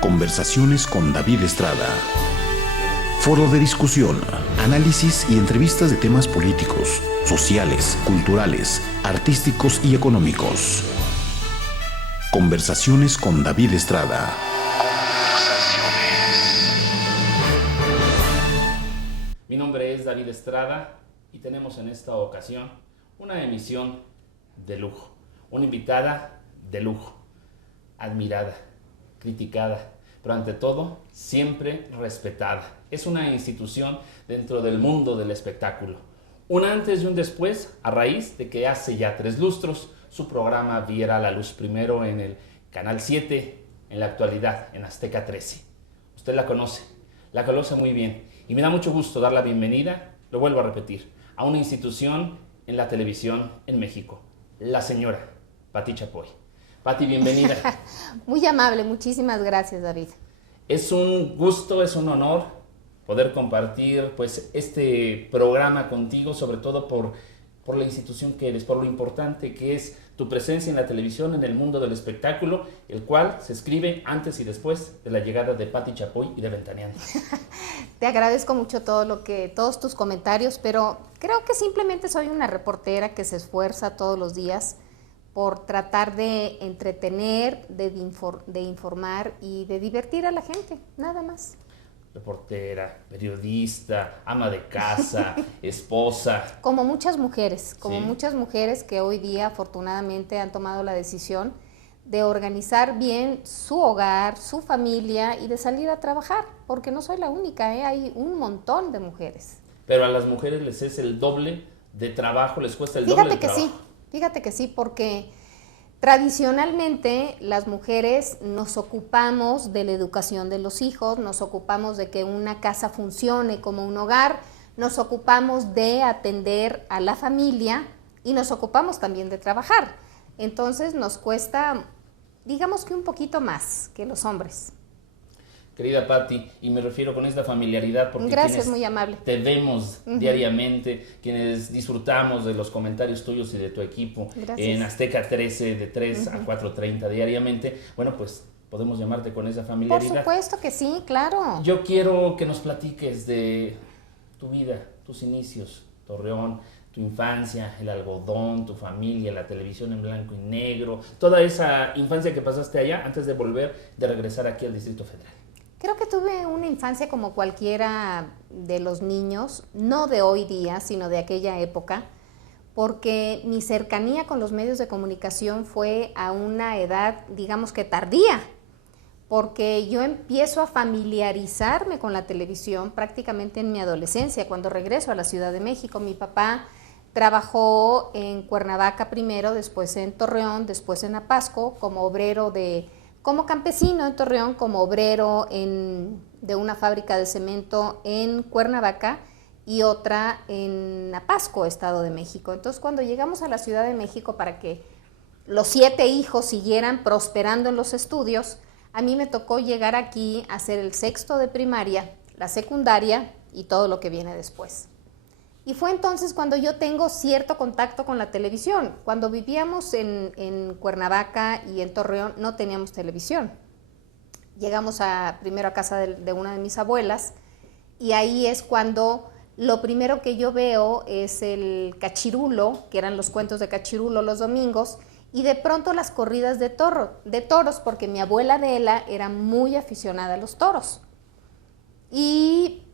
Conversaciones con David Estrada. Foro de discusión, análisis y entrevistas de temas políticos, sociales, culturales, artísticos y económicos. Conversaciones con David Estrada. Mi nombre es David Estrada y tenemos en esta ocasión una emisión de lujo. Una invitada de lujo, admirada, criticada, pero ante todo, siempre respetada. Es una institución dentro del mundo del espectáculo. Un antes y un después, a raíz de que hace ya 3 lustros su programa viera la luz primero en el Canal 7, en la actualidad en Azteca 13. Usted la conoce muy bien. Y me da mucho gusto dar la bienvenida, lo vuelvo a repetir, a una institución en la televisión en México, la señora Pati Chapoy. Pati, bienvenida. Muy amable, muchísimas gracias, David. Es un gusto, es un honor poder compartir pues este programa contigo, sobre todo por la institución que eres, por lo importante que es tu presencia en la televisión, en el mundo del espectáculo, el cual se escribe antes y después de la llegada de Pati Chapoy y de Ventaneando. Te agradezco mucho todos tus comentarios, pero creo que simplemente soy una reportera que se esfuerza todos los días por tratar de entretener, de informar y de divertir a la gente, nada más. Reportera, periodista, ama de casa, esposa. Como muchas mujeres que hoy día afortunadamente han tomado la decisión de organizar bien su hogar, su familia y de salir a trabajar, porque no soy la única, hay un montón de mujeres. Pero a las mujeres les es el doble de trabajo, les cuesta el doble de trabajo. Fíjate que sí, porque tradicionalmente las mujeres nos ocupamos de la educación de los hijos, nos ocupamos de que una casa funcione como un hogar, nos ocupamos de atender a la familia y nos ocupamos también de trabajar. Entonces nos cuesta, digamos que un poquito más que los hombres. Querida Pati, y me refiero con esta familiaridad porque gracias, muy amable. Te vemos diariamente, quienes disfrutamos de los comentarios tuyos y de tu equipo. Gracias. En Azteca 13 de 3 a 4:30 diariamente, bueno, pues podemos llamarte con esa familiaridad. Por supuesto que sí, claro. Yo quiero que nos platiques de tu vida, tus inicios, Torreón, tu infancia, el algodón, tu familia, la televisión en blanco y negro, toda esa infancia que pasaste allá antes de regresar aquí al Distrito Federal. Creo que tuve una infancia como cualquiera de los niños, no de hoy día, sino de aquella época, porque mi cercanía con los medios de comunicación fue a una edad, digamos que tardía, porque yo empiezo a familiarizarme con la televisión prácticamente en mi adolescencia, cuando regreso a la Ciudad de México. Mi papá trabajó en Cuernavaca primero, después en Torreón, después en Apasco, como campesino en Torreón, como obrero de una fábrica de cemento en Cuernavaca y otra en Apasco, Estado de México. Entonces, cuando llegamos a la Ciudad de México para que los 7 hijos siguieran prosperando en los estudios, a mí me tocó llegar aquí a hacer el 6º de primaria, la secundaria y todo lo que viene después. Y fue entonces cuando yo tengo cierto contacto con la televisión. Cuando vivíamos en Cuernavaca y en Torreón no teníamos televisión. Llegamos primero a casa de una de mis abuelas y ahí es cuando lo primero que yo veo es el cachirulo, que eran los cuentos de cachirulo los domingos, y de pronto las corridas de toros, porque mi abuela Adela era muy aficionada a los toros.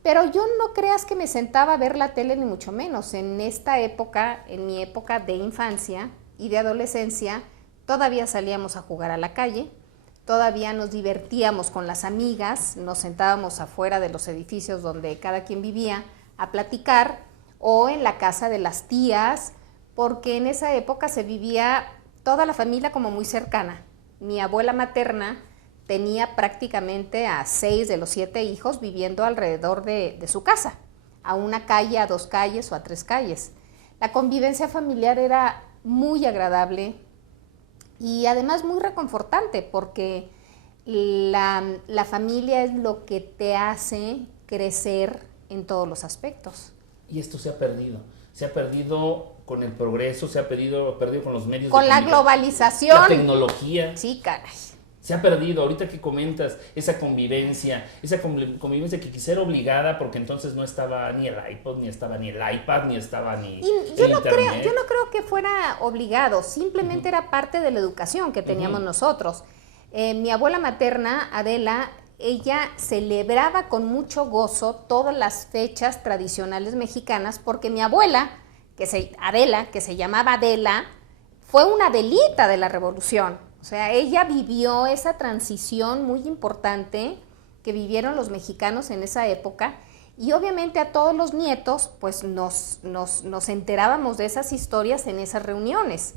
Pero yo no creas que me sentaba a ver la tele ni mucho menos. En esta época, en mi época de infancia y de adolescencia, todavía salíamos a jugar a la calle, todavía nos divertíamos con las amigas, nos sentábamos afuera de los edificios donde cada quien vivía a platicar o en la casa de las tías, porque en esa época se vivía toda la familia como muy cercana. Mi abuela materna tenía prácticamente a 6 de los 7 hijos viviendo alrededor de su casa, a una calle, a 2 calles o a 3 calles. La convivencia familiar era muy agradable y además muy reconfortante porque la familia es lo que te hace crecer en todos los aspectos. Y esto se ha perdido con el progreso, se ha perdido con los medios con de la globalización. la tecnología. Sí, caray. Se ha perdido, ahorita que comentas, esa convivencia que quizá era obligada porque entonces no estaba ni el iPod, ni estaba ni el iPad, ni estaba ni yo no creo que fuera obligado, simplemente era parte de la educación que teníamos nosotros. Mi abuela materna, Adela, ella celebraba con mucho gozo todas las fechas tradicionales mexicanas porque mi abuela, Adela, que se llamaba Adela, fue una Adelita de la Revolución. O sea, ella vivió esa transición muy importante que vivieron los mexicanos en esa época y obviamente a todos los nietos pues nos enterábamos de esas historias en esas reuniones.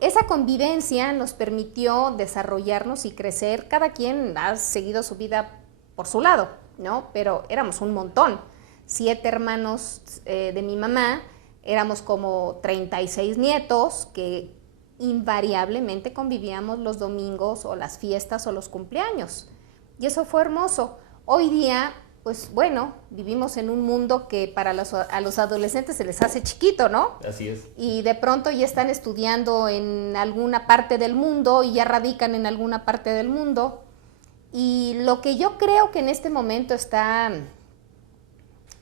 Esa convivencia nos permitió desarrollarnos y crecer. Cada quien ha seguido su vida por su lado, ¿no? Pero éramos un montón. 7 hermanos de mi mamá, éramos como 36 nietos que invariablemente convivíamos los domingos o las fiestas o los cumpleaños. Y eso fue hermoso. Hoy día, pues bueno, vivimos en un mundo que para a los adolescentes se les hace chiquito, ¿no? Así es. Y de pronto ya están estudiando en alguna parte del mundo y ya radican en alguna parte del mundo. Y lo que yo creo que en este momento está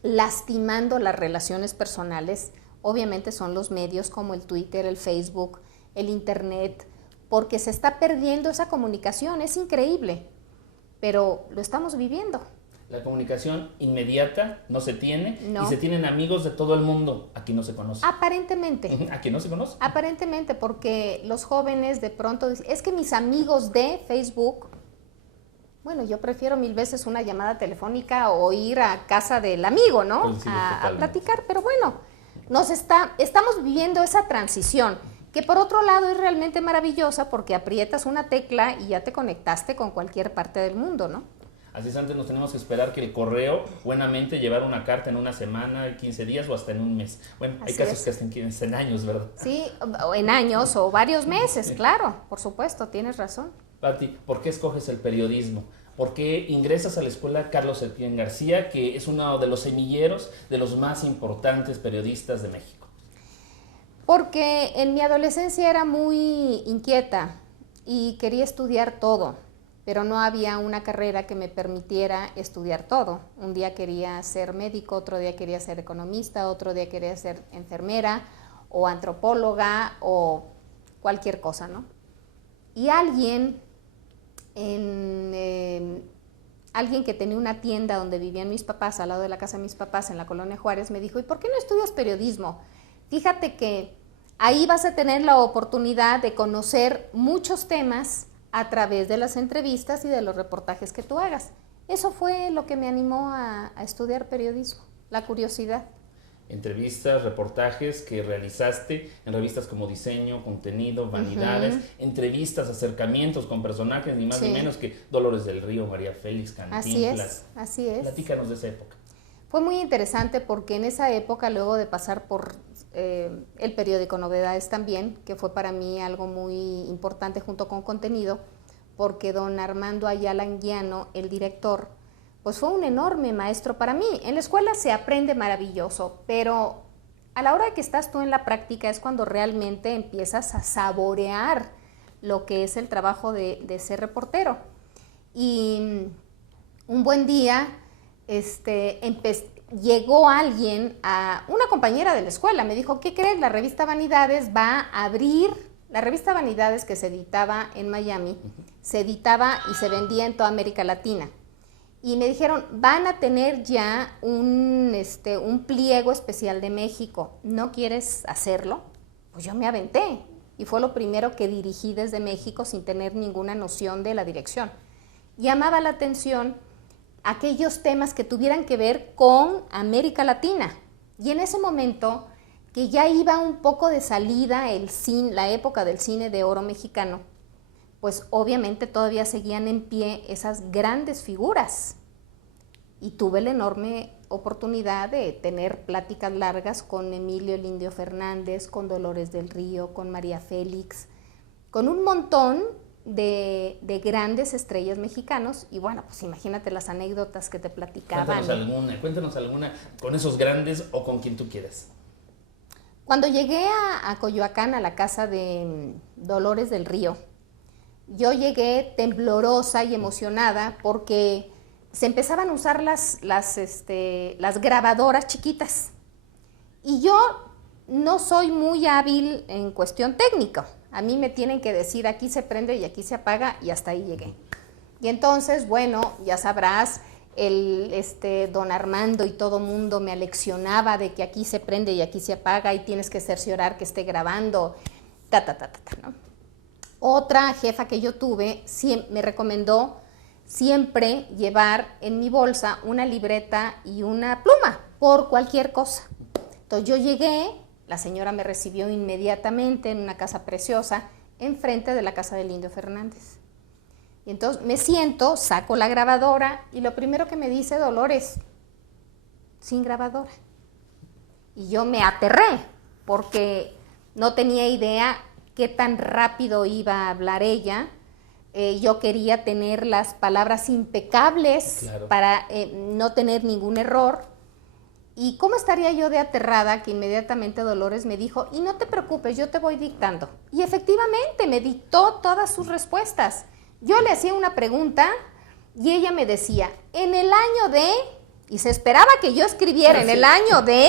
lastimando las relaciones personales, obviamente son los medios como el Twitter, el Facebook, el Internet, porque se está perdiendo esa comunicación. Es increíble, pero lo estamos viviendo. La comunicación inmediata no se tiene No. Y se tienen amigos de todo el mundo. Aquí no se conoce. Aparentemente. Aquí no se conoce. Aparentemente, porque los jóvenes de pronto dicen, es que mis amigos de Facebook, bueno, yo prefiero 1000 veces una llamada telefónica o ir a casa del amigo, ¿no? Coincido A totalmente. platicar, pero bueno, estamos viviendo esa transición, que por otro lado es realmente maravillosa porque aprietas una tecla y ya te conectaste con cualquier parte del mundo, ¿no? Así es, antes nos tenemos que esperar que el correo buenamente llevara una carta en una semana, 15 días o hasta en un mes. Bueno, hay Así casos es. que hasta en años, ¿verdad? Sí, o en años o varios meses, claro, por supuesto, tienes razón. Pati, ¿por qué escoges el periodismo? ¿Por qué ingresas a la escuela Carlos Septién García, que es uno de los semilleros de los más importantes periodistas de México? Porque en mi adolescencia era muy inquieta y quería estudiar todo, pero no había una carrera que me permitiera estudiar todo. Un día quería ser médico, otro día quería ser economista, otro día quería ser enfermera o antropóloga o cualquier cosa, ¿no? Y alguien que tenía una tienda donde vivían mis papás, al lado de la casa de mis papás, en la Colonia Juárez, me dijo, ¿y por qué no estudias periodismo? Fíjate que ahí vas a tener la oportunidad de conocer muchos temas a través de las entrevistas y de los reportajes que tú hagas. Eso fue lo que me animó a estudiar periodismo, la curiosidad. Entrevistas, reportajes que realizaste en revistas como Diseño, Contenido, Vanidades, entrevistas, acercamientos con personajes ni más ni menos que Dolores del Río, María Félix, Cantinflas. Así es. Platícanos de esa época. Fue muy interesante porque en esa época, luego de pasar por el periódico Novedades también, que fue para mí algo muy importante junto con Contenido, porque don Armando Ayala Anguiano, el director, pues fue un enorme maestro para mí. En la escuela se aprende maravilloso, pero a la hora de que estás tú en la práctica es cuando realmente empiezas a saborear lo que es el trabajo de ser reportero. Y un buen día llegó alguien, una compañera de la escuela, me dijo, ¿qué crees? La revista Vanidades va a abrir, la revista Vanidades que se editaba en Miami, se editaba y se vendía en toda América Latina. Y me dijeron, van a tener ya un pliego especial de México, ¿no quieres hacerlo? Pues yo me aventé y fue lo primero que dirigí desde México sin tener ninguna noción de la dirección. Llamaba la atención aquellos temas que tuvieran que ver con América Latina. Y en ese momento, que ya iba un poco de salida la época del cine de oro mexicano, pues obviamente todavía seguían en pie esas grandes figuras. Y tuve la enorme oportunidad de tener pláticas largas con Emilio el Indio Fernández, con Dolores del Río, con María Félix, con un montón de grandes estrellas mexicanos. Y bueno, pues imagínate las anécdotas que te platicaban. Cuéntanos alguna con esos grandes o con quien tú quieras. Cuando llegué a Coyoacán, a la casa de Dolores del Río, yo llegué temblorosa y emocionada porque se empezaban a usar las grabadoras chiquitas. Y yo no soy muy hábil en cuestión técnica. A mí me tienen que decir aquí se prende y aquí se apaga y hasta ahí llegué. Y entonces, bueno, ya sabrás, don Armando y todo mundo me aleccionaba de que aquí se prende y aquí se apaga y tienes que cerciorar que esté grabando, ¿no? Otra jefa que yo tuve me recomendó siempre llevar en mi bolsa una libreta y una pluma por cualquier cosa. Entonces yo llegué, la señora me recibió inmediatamente en una casa preciosa enfrente de la casa del Indio Fernández. Y entonces me siento, saco la grabadora y lo primero que me dice Dolores, sin grabadora. Y yo me aterré porque no tenía idea qué tan rápido iba a hablar ella. Yo quería tener las palabras impecables, claro, para no tener ningún error. ¿Y cómo estaría yo de aterrada que inmediatamente Dolores me dijo, y no te preocupes, yo te voy dictando? Y efectivamente me dictó todas sus respuestas. Yo le hacía una pregunta y ella me decía, en el año de, y se esperaba que yo escribiera en el año de,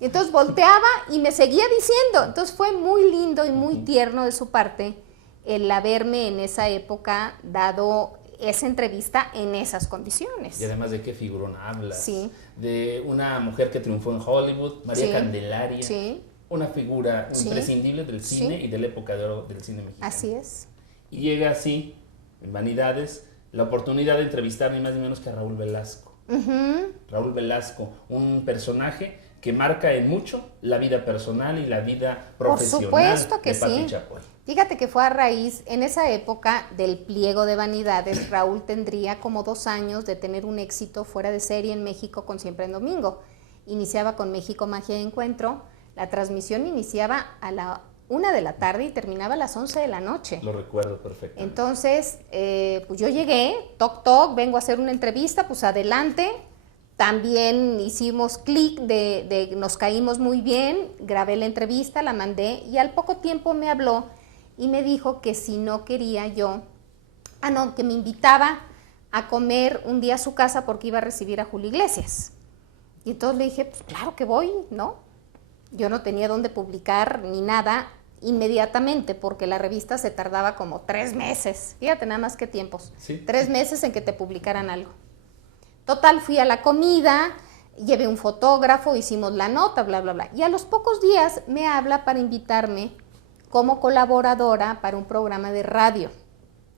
y entonces volteaba y me seguía diciendo. Entonces fue muy lindo y muy tierno de su parte el haberme en esa época dado esa entrevista en esas condiciones. Y además, ¿de qué figurón hablas? Sí. De una mujer que triunfó en Hollywood, María Candelaria, una figura imprescindible del cine y de la época de oro del cine mexicano. Así es. Y llega así, en Vanidades, la oportunidad de entrevistar ni más ni menos que a Raúl Velasco. Raúl Velasco, un personaje que marca en mucho la vida personal y la vida profesional. Por supuesto que de Pati sí. Chapoy. Fíjate que fue a raíz, en esa época del pliego de Vanidades, Raúl tendría como 2 años de tener un éxito fuera de serie en México con Siempre en Domingo. Iniciaba con México Magia y Encuentro, la transmisión iniciaba a la 1 de la tarde y terminaba a las 11 de la noche. Lo recuerdo perfectamente. Entonces, pues yo llegué, toc, vengo a hacer una entrevista, pues adelante. También hicimos clic, nos caímos muy bien, grabé la entrevista, la mandé y al poco tiempo me habló y me dijo que si no quería yo, que me invitaba a comer un día a su casa porque iba a recibir a Julio Iglesias. Y entonces le dije, pues claro que voy, ¿no? Yo no tenía dónde publicar ni nada inmediatamente porque la revista se tardaba como 3 meses. Fíjate nada más qué tiempos. ¿Sí? 3 meses en que te publicaran algo. Total, fui a la comida, llevé un fotógrafo, hicimos la nota, bla, bla, bla. Y a los pocos días me habla para invitarme como colaboradora para un programa de radio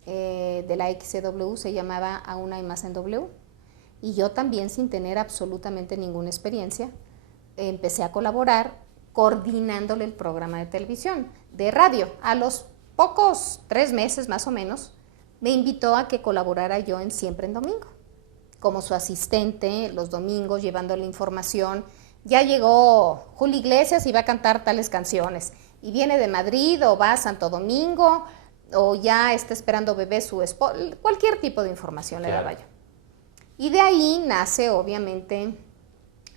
de la XCW, se llamaba Aún hay más en W. Y yo también, sin tener absolutamente ninguna experiencia, empecé a colaborar coordinándole el programa de televisión, de radio. A los pocos 3 meses más o menos, me invitó a que colaborara yo en Siempre en Domingo, como su asistente los domingos, llevando la información. Ya llegó Julio Iglesias y va a cantar tales canciones, y viene de Madrid o va a Santo Domingo, o ya está esperando bebé su esposo, cualquier tipo de información le daba yo. Y de ahí nace, obviamente,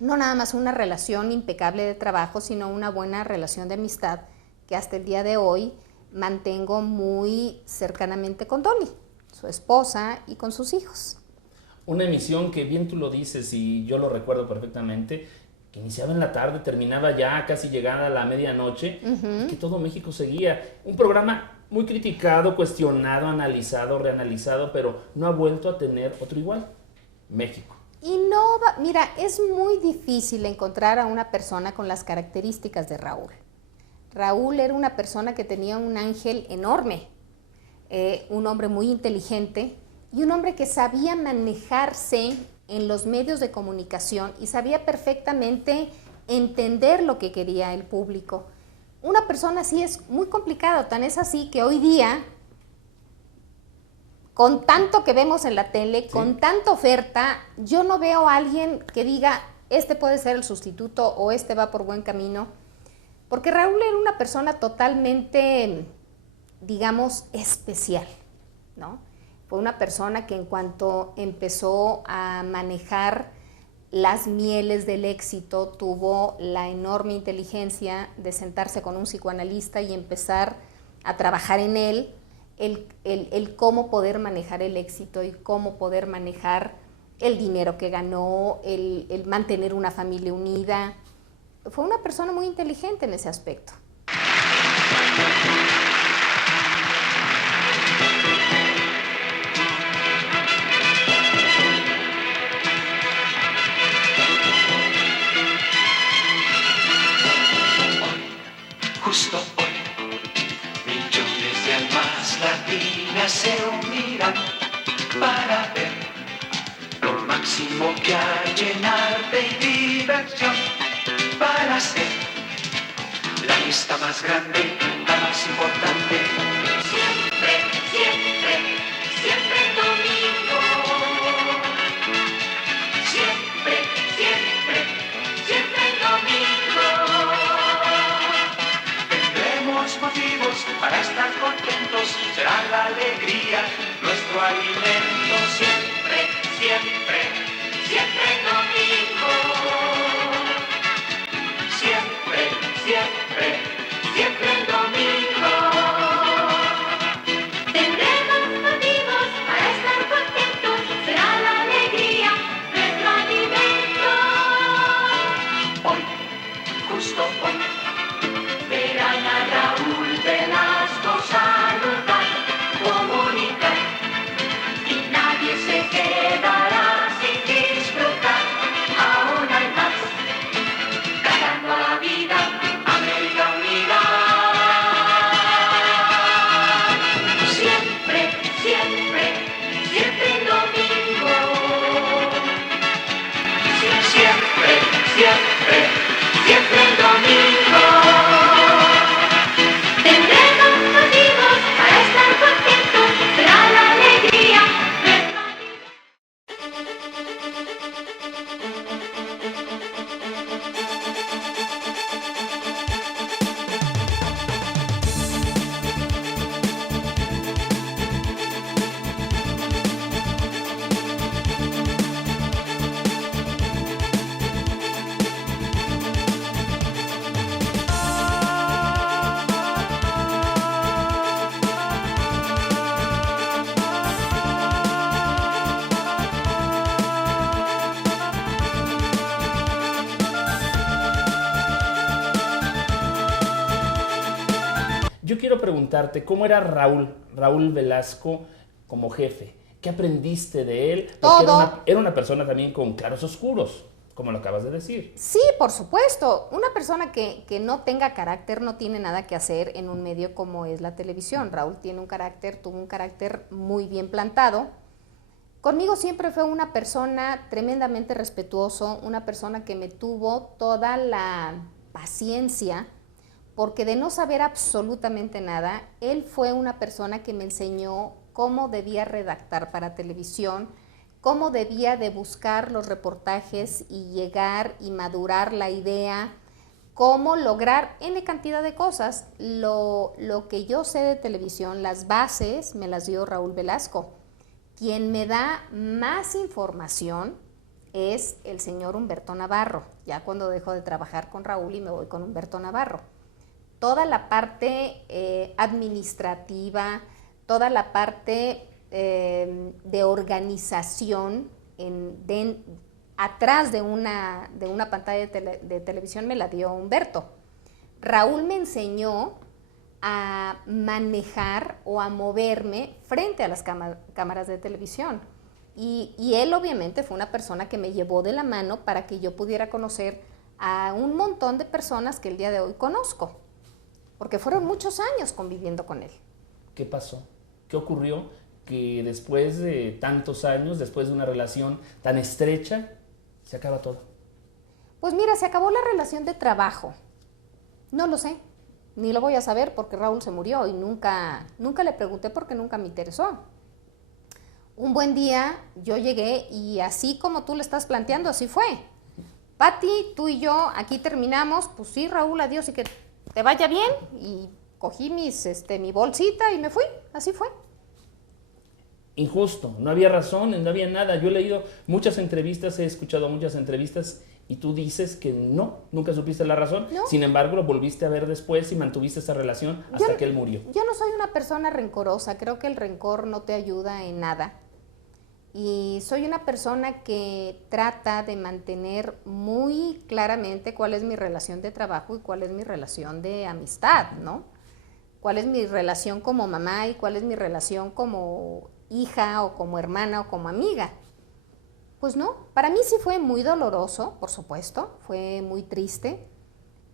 no nada más una relación impecable de trabajo, sino una buena relación de amistad que hasta el día de hoy mantengo muy cercanamente con Dolly, su esposa, y con sus hijos. Una emisión que bien tú lo dices y yo lo recuerdo perfectamente, que iniciaba en la tarde, terminaba ya casi llegada a la medianoche, y que todo México seguía. Un programa muy criticado, cuestionado, analizado, reanalizado, pero no ha vuelto a tener otro igual. México. Y no va, mira, es muy difícil encontrar a una persona con las características de Raúl. Raúl era una persona que tenía un ángel enorme, un hombre muy inteligente y un hombre que sabía manejarse en los medios de comunicación y sabía perfectamente entender lo que quería el público. Una persona así es muy complicado, tan es así que hoy día, con tanto que vemos en la tele, con tanta oferta, yo no veo a alguien que diga, este puede ser el sustituto o este va por buen camino, porque Raúl era una persona totalmente, digamos, especial, ¿no? Fue una persona que en cuanto empezó a manejar las mieles del éxito, tuvo la enorme inteligencia de sentarse con un psicoanalista y empezar a trabajar en él, el cómo poder manejar el éxito y cómo poder manejar el dinero que ganó, el mantener una familia unida. Fue una persona muy inteligente en ese aspecto. Justo hoy, millones de almas latinas se unirán para ver lo máximo que hay en arte y diversión, para ser la lista más grande, la más importante. Siempre, siempre, siempre el domingo. Siempre, siempre, siempre el domingo. Tendremos motivos para estar contentos, será la alegría nuestro alimento. Siempre, siempre, siempre el domingo. Siempre, siempre, siempre el domingo. Tendremos motivos para estar contentos, será la alegría nuestro alimento. Hoy, justo hoy, verán a Raúl Velasco saludar, comunicar, y nadie se quedará sin disfrutar. Aún hay más, ganando a la vida, América Unida. Siempre, siempre, siempre el domingo. Siempre, siempre, siempre el domingo. Tendremos motivos para estar contentos, será la alegría nuestra vida. Yo quiero preguntarte, ¿cómo era Raúl Velasco como jefe? ¿Qué aprendiste de él? Porque Todo. era una persona también con claros oscuros, como lo acabas de decir. Sí, por supuesto. Una persona que no tenga carácter no tiene nada que hacer en un medio como es la televisión. Raúl tiene un carácter, tuvo un carácter muy bien plantado. Conmigo siempre fue una persona tremendamente respetuoso, una persona que me tuvo toda la paciencia, porque de no saber absolutamente nada, él fue una persona que me enseñó cómo debía redactar para televisión, cómo debía de buscar los reportajes y llegar y madurar la idea, cómo lograr N cantidad de cosas. Lo que yo sé de televisión, las bases me las dio Raúl Velasco. Quien me da más información es el señor Humberto Navarro, ya cuando dejo de trabajar con Raúl y me voy con Humberto Navarro. Toda la parte administrativa, toda la parte de organización atrás de una pantalla de televisión me la dio Humberto. Raúl me enseñó a manejar o a moverme frente a las cámaras de televisión. Y él obviamente fue una persona que me llevó de la mano para que yo pudiera conocer a un montón de personas que el día de hoy conozco, porque fueron muchos años conviviendo con él. ¿Qué pasó? ¿Qué ocurrió? Que después de tantos años, después de una relación tan estrecha, se acaba todo. Pues mira, se acabó la relación de trabajo. No lo sé, ni lo voy a saber porque Raúl se murió y nunca le pregunté porque nunca me interesó. Un buen día yo llegué y así como tú le estás planteando, así fue. Pati, tú y yo aquí terminamos, pues sí, Raúl, adiós y que te vaya bien. Y cogí mi bolsita y me fui, así fue. Injusto, no había razón, no había nada. Yo he leído muchas entrevistas, he escuchado muchas entrevistas y tú dices que no, nunca supiste la razón. No. Sin embargo, lo volviste a ver después y mantuviste esa relación hasta que él murió. Yo no soy una persona rencorosa, creo que el rencor no te ayuda en nada. Y soy una persona que trata de mantener muy claramente cuál es mi relación de trabajo y cuál es mi relación de amistad, ¿no? Cuál es mi relación como mamá y cuál es mi relación como hija o como hermana o como amiga. Pues no, para mí sí fue muy doloroso, por supuesto, fue muy triste,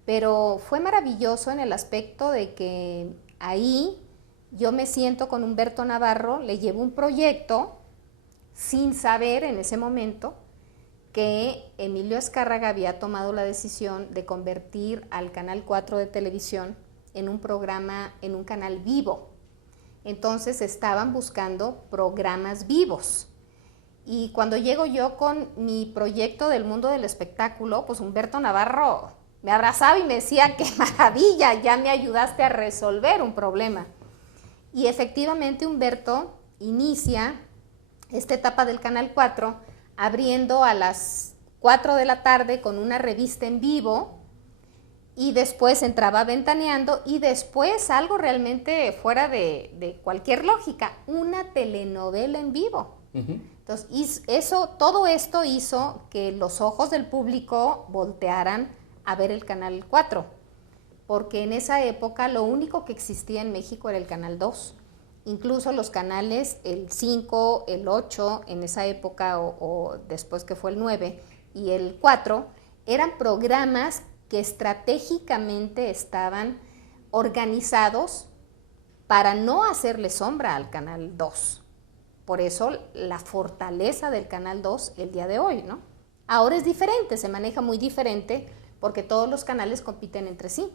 pero fue maravilloso en el aspecto de que ahí yo me siento con Humberto Navarro, le llevo un proyecto sin saber en ese momento que Emilio Azcárraga había tomado la decisión de convertir al Canal 4 de televisión en un programa, en un canal vivo. Entonces estaban buscando programas vivos. Y cuando llego yo con mi proyecto del mundo del espectáculo, pues Humberto Navarro me abrazaba y me decía, qué maravilla, ya me ayudaste a resolver un problema. Y efectivamente Humberto inicia esta etapa del Canal 4 abriendo a las 4 de la tarde con una revista en vivo y después entraba Ventaneando y después algo realmente fuera de cualquier lógica, una telenovela en vivo. Entonces, todo esto hizo que los ojos del público voltearan a ver el Canal 4, porque en esa época lo único que existía en México era el Canal 2. Incluso los canales, el 5, el 8, en esa época, o después que fue el 9, y el 4, eran programas que estratégicamente estaban organizados para no hacerle sombra al Canal 2. Por eso la fortaleza del Canal 2 el día de hoy, ¿no? Ahora es diferente, se maneja muy diferente porque todos los canales compiten entre sí.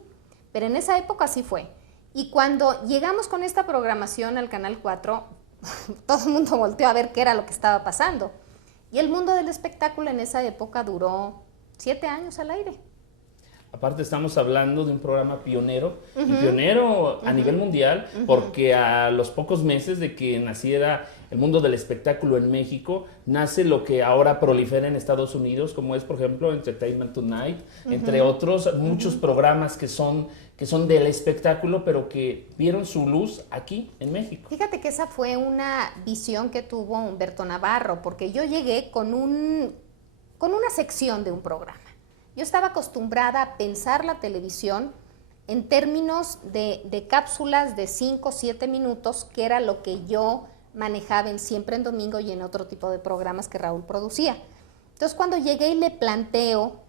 Pero en esa época sí fue. Y cuando llegamos con esta programación al Canal 4, todo el mundo volteó a ver qué era lo que estaba pasando. Y el mundo del espectáculo en esa época duró 7 años al aire. Aparte estamos hablando de un programa pionero, y pionero a nivel mundial, porque a los pocos meses de que naciera el mundo del espectáculo en México, nace lo que ahora prolifera en Estados Unidos, como es, por ejemplo, Entertainment Tonight, entre otros, muchos programas que son del espectáculo, pero que vieron su luz aquí en México. Fíjate que esa fue una visión que tuvo Humberto Navarro, porque yo llegué con una sección de un programa. Yo estaba acostumbrada a pensar la televisión en términos de cápsulas de 5 o 7 minutos, que era lo que yo manejaba en Siempre en Domingo y en otro tipo de programas que Raúl producía. Entonces, cuando llegué y le planteo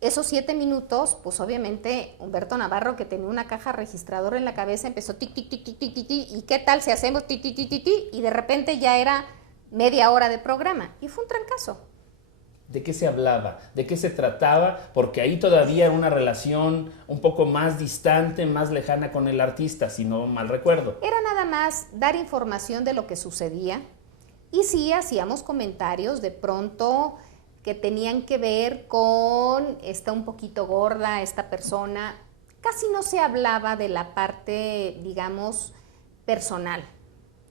esos 7 minutos, pues obviamente Humberto Navarro, que tenía una caja registradora en la cabeza, empezó tic, tic, tic, tic, tic, tic, tic, y qué tal si hacemos tic, tic, tic, tic, tic, y de repente ya era media hora de programa, y fue un trancazo. ¿De qué se hablaba? ¿De qué se trataba? Porque ahí todavía era una relación un poco más distante, más lejana con el artista, si no mal recuerdo. Era nada más dar información de lo que sucedía, y sí hacíamos comentarios de pronto que tenían que ver con está un poquito gorda esta persona. Casi no se hablaba de la parte, digamos, personal.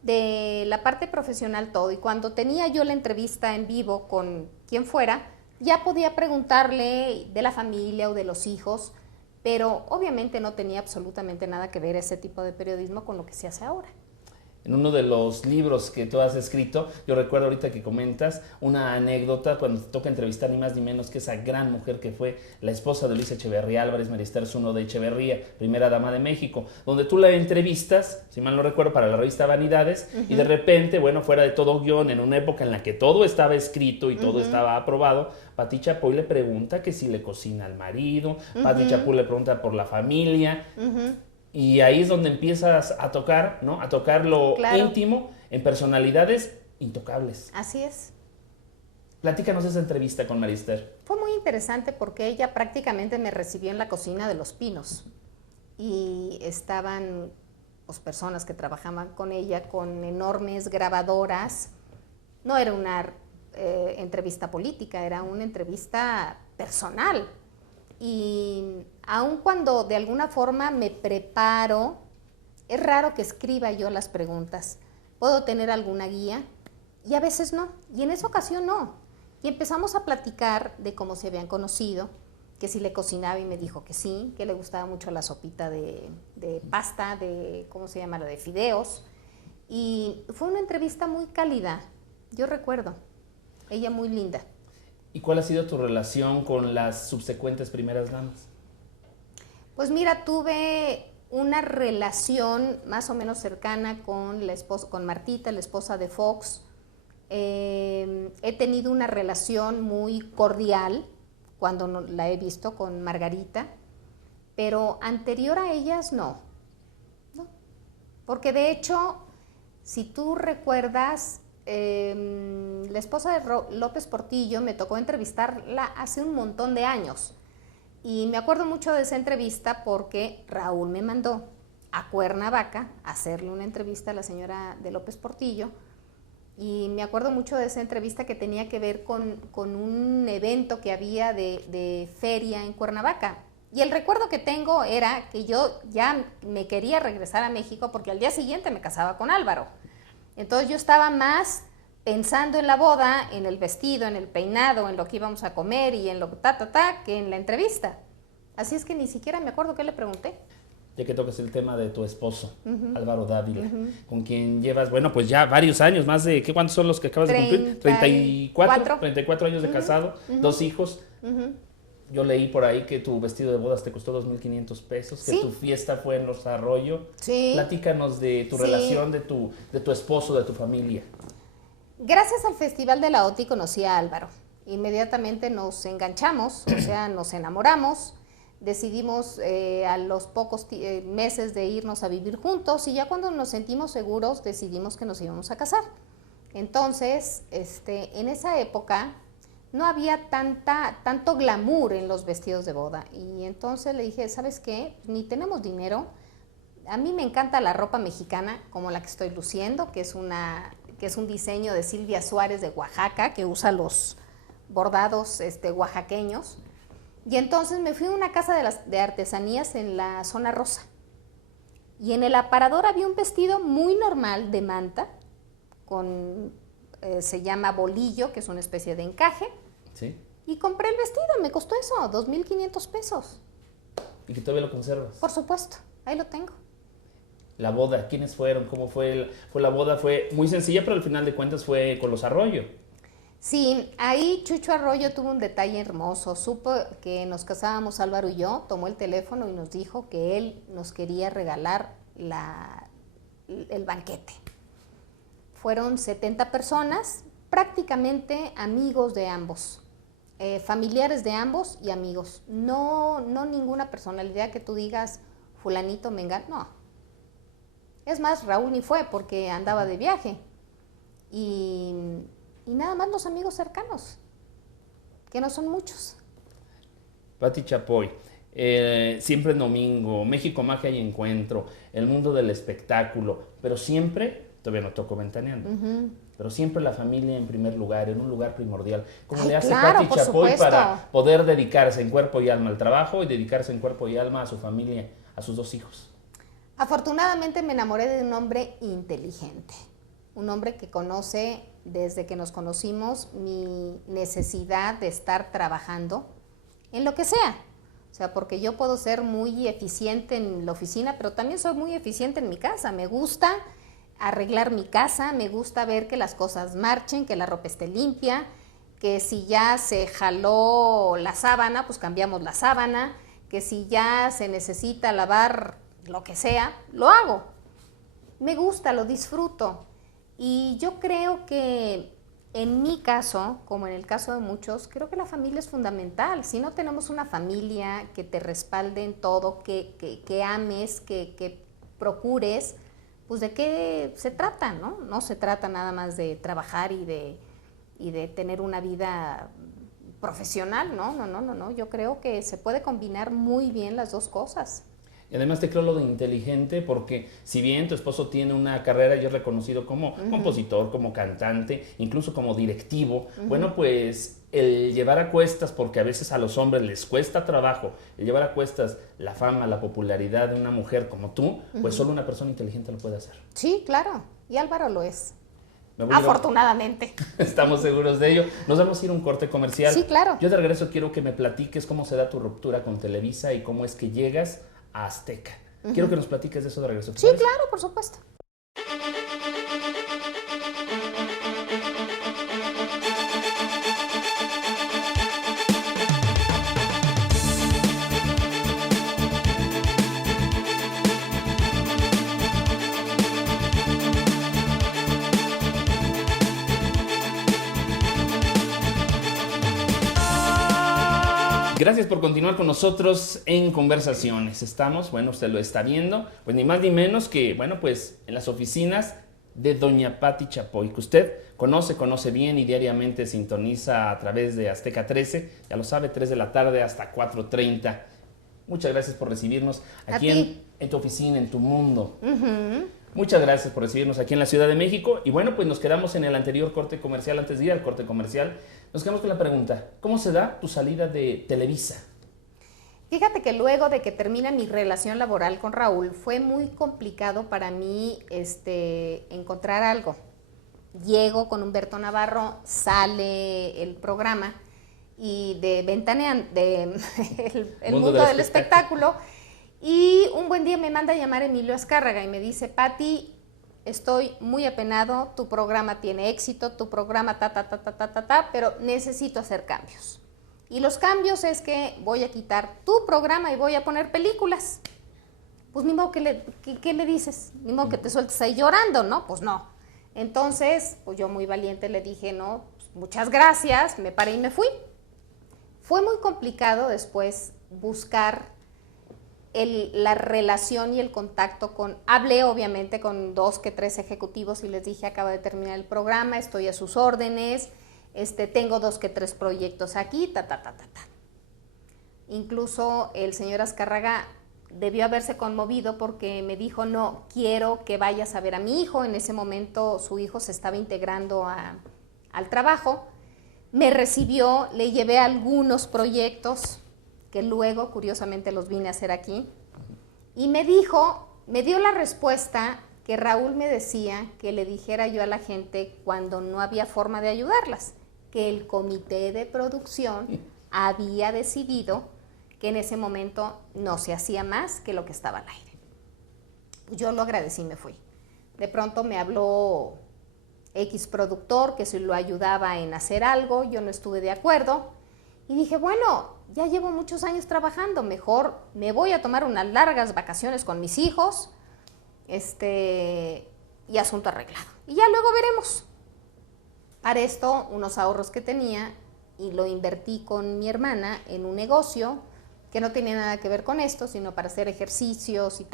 De la parte profesional todo, y cuando tenía yo la entrevista en vivo con quien fuera, ya podía preguntarle de la familia o de los hijos, pero obviamente no tenía absolutamente nada que ver ese tipo de periodismo con lo que se hace ahora. En uno de los libros que tú has escrito, yo recuerdo ahorita que comentas una anécdota cuando te toca entrevistar ni más ni menos que esa gran mujer que fue la esposa de Luis Echeverría Álvarez, María Esther Zuno de Echeverría, primera dama de México, donde tú la entrevistas, si mal no recuerdo, para la revista Vanidades, y de repente, bueno, fuera de todo guión, en una época en la que todo estaba escrito y todo estaba aprobado, Pati Chapoy le pregunta que si le cocina al marido, Pati Chapoy le pregunta por la familia, y ahí es donde empiezas a tocar, ¿no? A tocar lo íntimo en personalidades intocables. Así es. Platícanos esa entrevista con María Esther. Fue muy interesante porque ella prácticamente me recibió en la cocina de Los Pinos. Y estaban pues, personas que trabajaban con ella con enormes grabadoras. No era una entrevista política, era una entrevista personal. Y aun cuando de alguna forma me preparo, es raro que escriba yo las preguntas. Puedo tener alguna guía y a veces no. Y en esa ocasión no. Y empezamos a platicar de cómo se habían conocido, que si le cocinaba y me dijo que sí, que le gustaba mucho la sopita de pasta, de, ¿cómo se llama?, de fideos. Y fue una entrevista muy cálida, yo recuerdo, ella muy linda. ¿Y cuál ha sido tu relación con las subsecuentes primeras damas? Pues mira, tuve una relación más o menos cercana con la esposa, con Martita, la esposa de Fox. He tenido una relación muy cordial cuando la he visto con Margarita, pero anterior a ellas no. Porque de hecho, si tú recuerdas, la esposa de López Portillo me tocó entrevistarla hace un montón de años. Y me acuerdo mucho de esa entrevista porque Raúl me mandó a Cuernavaca a hacerle una entrevista a la señora de López Portillo. Y me acuerdo mucho de esa entrevista que tenía que ver con un evento que había de feria en Cuernavaca. Y el recuerdo que tengo era que yo ya me quería regresar a México porque al día siguiente me casaba con Álvaro. Entonces yo estaba más pensando en la boda, en el vestido, en el peinado, en lo que íbamos a comer y en lo que en la entrevista. Así es que ni siquiera me acuerdo qué le pregunté. Ya que tocas el tema de tu esposo, Álvaro Dávila, con quien llevas, bueno, pues ya varios años, más de, ¿cuántos son los que acabas de cumplir? 34 años de casado, 2 hijos. Yo leí por ahí que tu vestido de bodas te costó 2,500 pesos, que ¿Sí? tu fiesta fue en Los Arroyo. Sí. Platícanos de tu relación, de tu esposo, de tu familia. Gracias al Festival de la OTI conocí a Álvaro. Inmediatamente nos enganchamos, o sea, nos enamoramos. Decidimos a los pocos meses de irnos a vivir juntos y ya cuando nos sentimos seguros decidimos que nos íbamos a casar. Entonces, en esa época no había tanto glamour en los vestidos de boda y entonces le dije, ¿sabes qué? Ni tenemos dinero. A mí me encanta la ropa mexicana como la que estoy luciendo, que es un diseño de Silvia Suárez de Oaxaca, que usa los bordados oaxaqueños. Y entonces me fui a una casa de artesanías en la zona rosa. Y en el aparador había un vestido muy normal de manta, se llama bolillo, que es una especie de encaje. ¿Sí? Y compré el vestido, me costó eso, 2,500 pesos. ¿Y que todavía lo conservas? Por supuesto, ahí lo tengo. La boda, ¿quiénes fueron? ¿Cómo fue la boda? Fue muy sencilla, pero al final de cuentas fue con Los Arroyo. Sí, ahí Chucho Arroyo tuvo un detalle hermoso. Supo que nos casábamos Álvaro y yo, tomó el teléfono y nos dijo que él nos quería regalar el banquete. Fueron 70 personas, prácticamente amigos de ambos, familiares de ambos y amigos. No ninguna personalidad que tú digas, fulanito, mengano, no. Es más, Raúl ni fue porque andaba de viaje. Y nada más los amigos cercanos, que no son muchos. Pati Chapoy, siempre en domingo, México Magia y Encuentro, el mundo del espectáculo, pero siempre, todavía no toco ventaneando, pero siempre la familia en primer lugar, en un lugar primordial. ¿Cómo le hace claro, Pati Chapoy supuesto, para poder dedicarse en cuerpo y alma al trabajo y dedicarse en cuerpo y alma a su familia, a sus 2 hijos? Afortunadamente me enamoré de un hombre inteligente, un hombre que conoce desde que nos conocimos mi necesidad de estar trabajando en lo que sea. O sea, porque yo puedo ser muy eficiente en la oficina, pero también soy muy eficiente en mi casa. Me gusta arreglar mi casa, me gusta ver que las cosas marchen, que la ropa esté limpia, que si ya se jaló la sábana, pues cambiamos la sábana, que si ya se necesita lavar lo que sea, lo hago. Me gusta, lo disfruto. Y yo creo que en mi caso, como en el caso de muchos, creo que la familia es fundamental. Si no tenemos una familia que te respalde en todo, que ames, que procures, pues de qué se trata, ¿no? No se trata nada más de trabajar y de tener una vida profesional, no. Yo creo que se puede combinar muy bien las dos cosas. Y además te creo lo de inteligente porque si bien tu esposo tiene una carrera y es reconocido como compositor, como cantante, incluso como directivo, bueno, pues el llevar a cuestas, porque a veces a los hombres les cuesta trabajo, el llevar a cuestas la fama, la popularidad de una mujer como tú, pues solo una persona inteligente lo puede hacer. Sí, claro, y Álvaro lo es. Me voy a ir a- Afortunadamente. Estamos seguros de ello. Nos vamos a ir a un corte comercial. Sí, claro. Yo de regreso quiero que me platiques cómo se da tu ruptura con Televisa y cómo es que llegas a Azteca. Quiero que nos platiques de eso de regreso. ¿te Sí, parece? claro, por supuesto. Gracias por continuar con nosotros en Conversaciones. Estamos, bueno, usted lo está viendo, pues ni más ni menos que, bueno, pues en las oficinas de doña Pati Chapoy, que usted conoce bien y diariamente sintoniza a través de Azteca 13, ya lo sabe, 3 de la tarde hasta 4:30. Muchas gracias por recibirnos aquí en tu oficina, en tu mundo. Muchas gracias por recibirnos aquí en la Ciudad de México. Y bueno, pues nos quedamos en el anterior corte comercial. Antes de ir al corte comercial, nos quedamos con la pregunta: ¿cómo se da tu salida de Televisa? Fíjate que luego de que termina mi relación laboral con Raúl, fue muy complicado para mí encontrar algo. Llego con Humberto Navarro, sale el programa y de Ventanean, el mundo del espectáculo. Y un buen día me manda a llamar Emilio Azcárraga y me dice: Pati, estoy muy apenado, tu programa tiene éxito, tu programa pero necesito hacer cambios. Y los cambios es que voy a quitar tu programa y voy a poner películas. Pues ni modo ¿qué le dices? Ni modo que te sueltes ahí llorando, ¿no? Pues no. Entonces, pues yo muy valiente le dije, no, pues muchas gracias, me paré y me fui. Fue muy complicado después buscar la relación y el contacto hablé obviamente con 2 que 3 ejecutivos y les dije, acaba de terminar el programa, estoy a sus órdenes, tengo 2 que 3 proyectos aquí, Incluso el señor Azcárraga debió haberse conmovido porque me dijo, no, quiero que vayas a ver a mi hijo. En ese momento su hijo se estaba integrando al trabajo. Me recibió, le llevé algunos proyectos que luego curiosamente los vine a hacer aquí, y me dio la respuesta que Raúl me decía que le dijera yo a la gente cuando no había forma de ayudarlas, que el comité de producción había decidido que en ese momento no se hacía más que lo que estaba al aire. Yo lo agradecí y me fui. De pronto me habló X productor que si lo ayudaba en hacer algo, yo no estuve de acuerdo, y dije, bueno, ya llevo muchos años trabajando, mejor me voy a tomar unas largas vacaciones con mis hijos, y asunto arreglado. Y ya luego veremos. Para esto, unos ahorros que tenía, y lo invertí con mi hermana en un negocio que no tenía nada que ver con esto, sino para hacer ejercicios y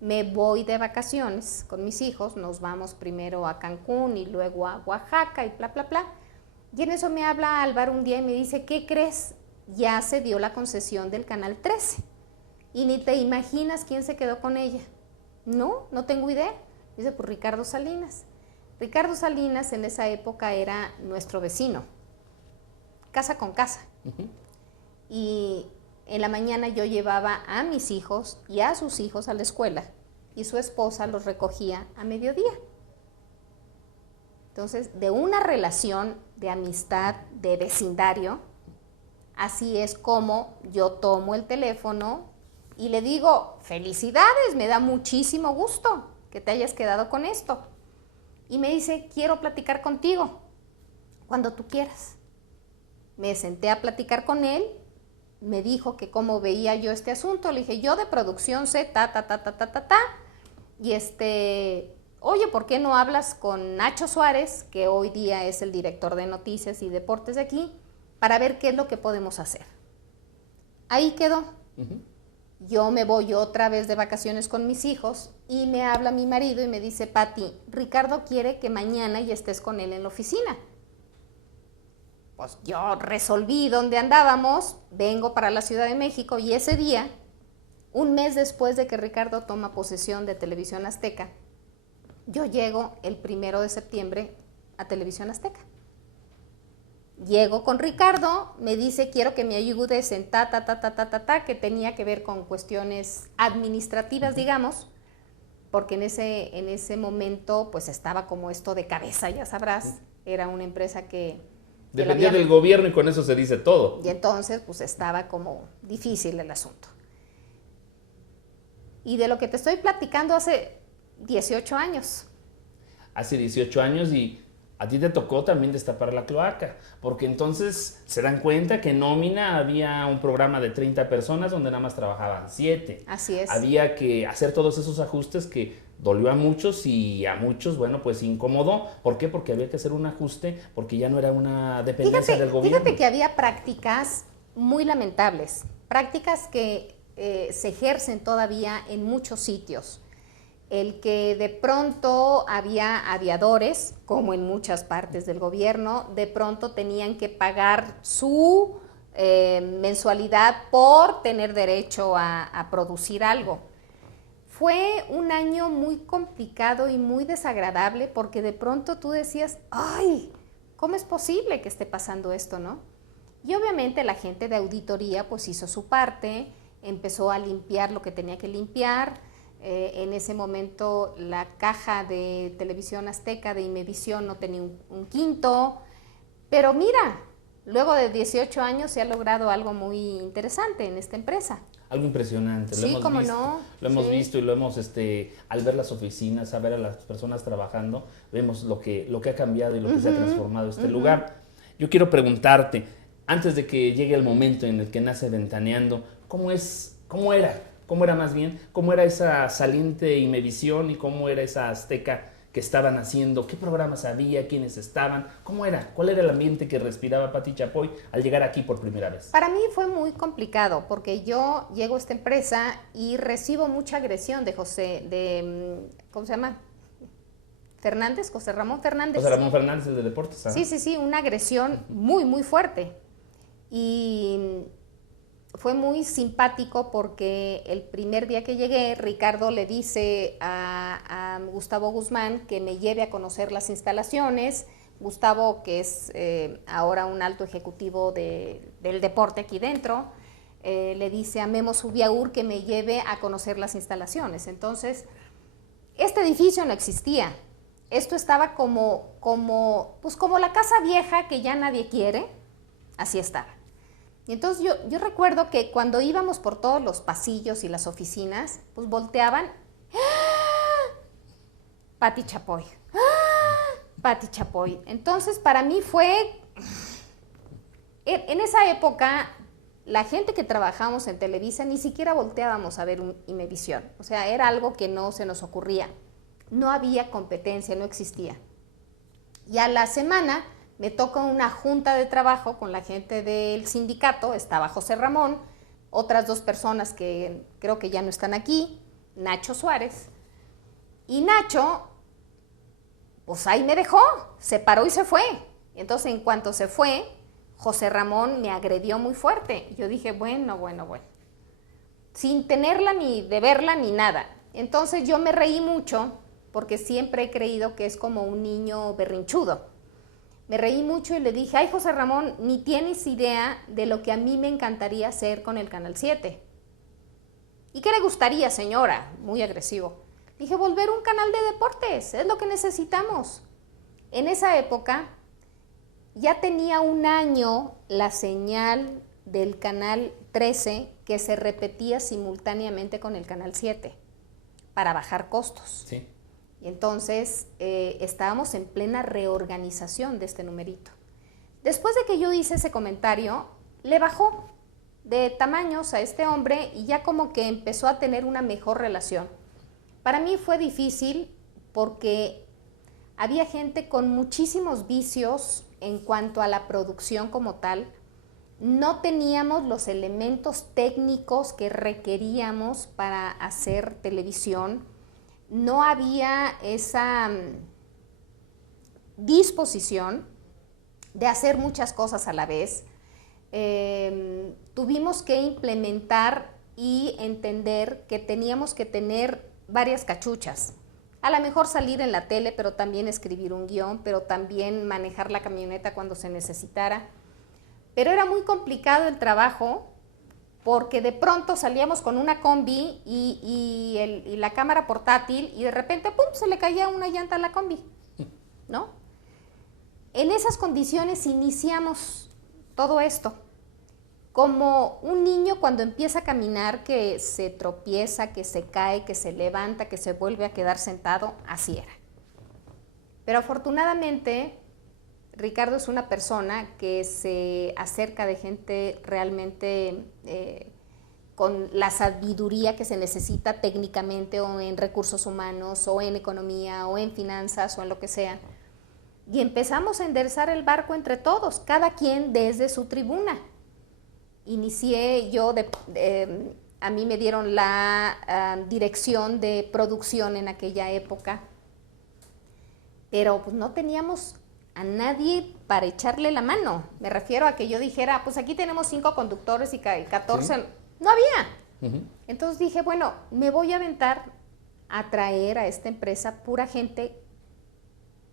Me voy de vacaciones con mis hijos, nos vamos primero a Cancún y luego a Oaxaca y bla. Y en eso me habla Álvaro un día y me dice, ¿qué crees? Ya se dio la concesión del Canal 13 y ni te imaginas quién se quedó con ella. No tengo idea. Dice, pues Ricardo Salinas. Ricardo Salinas en esa época era nuestro vecino, casa con casa. Y en la mañana yo llevaba a mis hijos y a sus hijos a la escuela y su esposa los recogía a mediodía. Entonces, de una relación de amistad, de vecindario, así es como yo tomo el teléfono y le digo, felicidades, me da muchísimo gusto que te hayas quedado con esto. Y me dice, quiero platicar contigo, cuando tú quieras. Me senté a platicar con él, me dijo que cómo veía yo este asunto, le dije, yo de producción sé y oye, ¿por qué no hablas con Nacho Suárez, que hoy día es el director de noticias y deportes de aquí, para ver qué es lo que podemos hacer? Ahí quedó. Yo me voy otra vez de vacaciones con mis hijos y me habla mi marido y me dice, Pati, Ricardo quiere que mañana ya estés con él en la oficina. Pues yo resolví dónde andábamos, vengo para la Ciudad de México y ese día, un mes después de que Ricardo toma posesión de Televisión Azteca, yo llego el 1 de septiembre a Televisión Azteca. Llego con Ricardo, me dice, quiero que me ayudes en que tenía que ver con cuestiones administrativas, digamos. porque en ese momento pues estaba como esto de cabeza, ya sabrás, era una empresa que dependía del gobierno y con eso se dice todo. Y entonces pues estaba como difícil el asunto. Y de lo que te estoy platicando hace 18 años. Hace 18 años y a ti te tocó también destapar la cloaca, porque entonces se dan cuenta que en nómina había un programa de 30 personas donde nada más trabajaban 7. Así es. Había que hacer todos esos ajustes que dolió a muchos y a muchos, bueno, pues incomodó. ¿Por qué? Porque había que hacer un ajuste porque ya no era una dependencia del gobierno. Fíjate que había prácticas muy lamentables, prácticas que se ejercen todavía en muchos sitios. El que de pronto había aviadores, como en muchas partes del gobierno, de pronto tenían que pagar su mensualidad por tener derecho a producir algo. Fue un año muy complicado y muy desagradable porque de pronto tú decías, ¡ay! ¿Cómo es posible que esté pasando esto, no? Y obviamente la gente de auditoría pues hizo su parte, empezó a limpiar lo que tenía que limpiar. En ese momento la caja de Televisión Azteca de Imevisión no tenía un quinto, pero mira, luego de 18 años se ha logrado algo muy interesante en esta empresa. Algo impresionante, Sí, cómo no. Lo hemos Sí. visto y lo hemos, al ver las oficinas, a ver a las personas trabajando, vemos lo que ha cambiado y lo que se ha transformado este lugar. Yo quiero preguntarte, antes de que llegue el momento en el que nace Ventaneando, ¿cómo era esa saliente Imevisión y cómo era esa Azteca que estaban haciendo? ¿Qué programas había? ¿Quiénes estaban? ¿Cómo era? ¿Cuál era el ambiente que respiraba Pati Chapoy al llegar aquí por primera vez? Para mí fue muy complicado porque yo llego a esta empresa y recibo mucha agresión de ¿cómo se llama? Fernández, José Ramón Fernández. José Ramón Fernández, el de Deportes. ¿Ah? Sí, una agresión muy, muy fuerte. Y fue muy simpático porque el primer día que llegué, Ricardo le dice a Gustavo Guzmán que me lleve a conocer las instalaciones. Gustavo, que es ahora un alto ejecutivo del deporte aquí dentro, le dice a Memo Subiaur que me lleve a conocer las instalaciones. Entonces, este edificio no existía. Esto estaba como la casa vieja que ya nadie quiere, así estaba. Y entonces yo recuerdo que cuando íbamos por todos los pasillos y las oficinas, pues volteaban, ¡ah! Pati Chapoy, ¡ah! Pati Chapoy. Entonces para mí en esa época, la gente que trabajamos en Televisa ni siquiera volteábamos a ver un Imevisión. O sea, era algo que no se nos ocurría. No había competencia, no existía. Y a la semana me toca una junta de trabajo con la gente del sindicato, estaba José Ramón, otras 2 personas que creo que ya no están aquí, Nacho Suárez. Y Nacho, pues ahí me dejó, se paró y se fue. Entonces, en cuanto se fue, José Ramón me agredió muy fuerte. Yo dije, bueno, sin tenerla ni de verla ni nada. Entonces yo me reí mucho porque siempre he creído que es como un niño berrinchudo. Me reí mucho y le dije, ay José Ramón, ni tienes idea de lo que a mí me encantaría hacer con el Canal 7. ¿Y qué le gustaría, señora? Muy agresivo. Dije, volver un canal de deportes, es lo que necesitamos. En esa época ya tenía un año la señal del Canal 13 que se repetía simultáneamente con el Canal 7 para bajar costos. Sí. Y entonces estábamos en plena reorganización de este numerito. Después de que yo hice ese comentario, le bajó de tamaños a este hombre y ya como que empezó a tener una mejor relación. Para mí fue difícil porque había gente con muchísimos vicios en cuanto a la producción como tal. No teníamos los elementos técnicos que requeríamos para hacer televisión. No había esa disposición de hacer muchas cosas a la vez. Tuvimos que implementar y entender que teníamos que tener varias cachuchas. A lo mejor salir en la tele, pero también escribir un guión, pero también manejar la camioneta cuando se necesitara. Pero era muy complicado el trabajo porque de pronto salíamos con una combi y la cámara portátil y de repente, ¡pum!, se le caía una llanta a la combi, ¿no? En esas condiciones iniciamos todo esto. Como un niño cuando empieza a caminar, que se tropieza, que se cae, que se levanta, que se vuelve a quedar sentado, así era. Pero afortunadamente, Ricardo es una persona que se acerca de gente realmente con la sabiduría que se necesita técnicamente, o en recursos humanos, o en economía, o en finanzas, o en lo que sea. Y empezamos a enderezar el barco entre todos, cada quien desde su tribuna. Inicié yo, a mí me dieron la dirección de producción en aquella época, pero pues no teníamos a nadie para echarle la mano. Me refiero a que yo dijera, pues aquí tenemos 5 conductores y 14, ¿sí? No había. Entonces dije, bueno, me voy a aventar a traer a esta empresa pura gente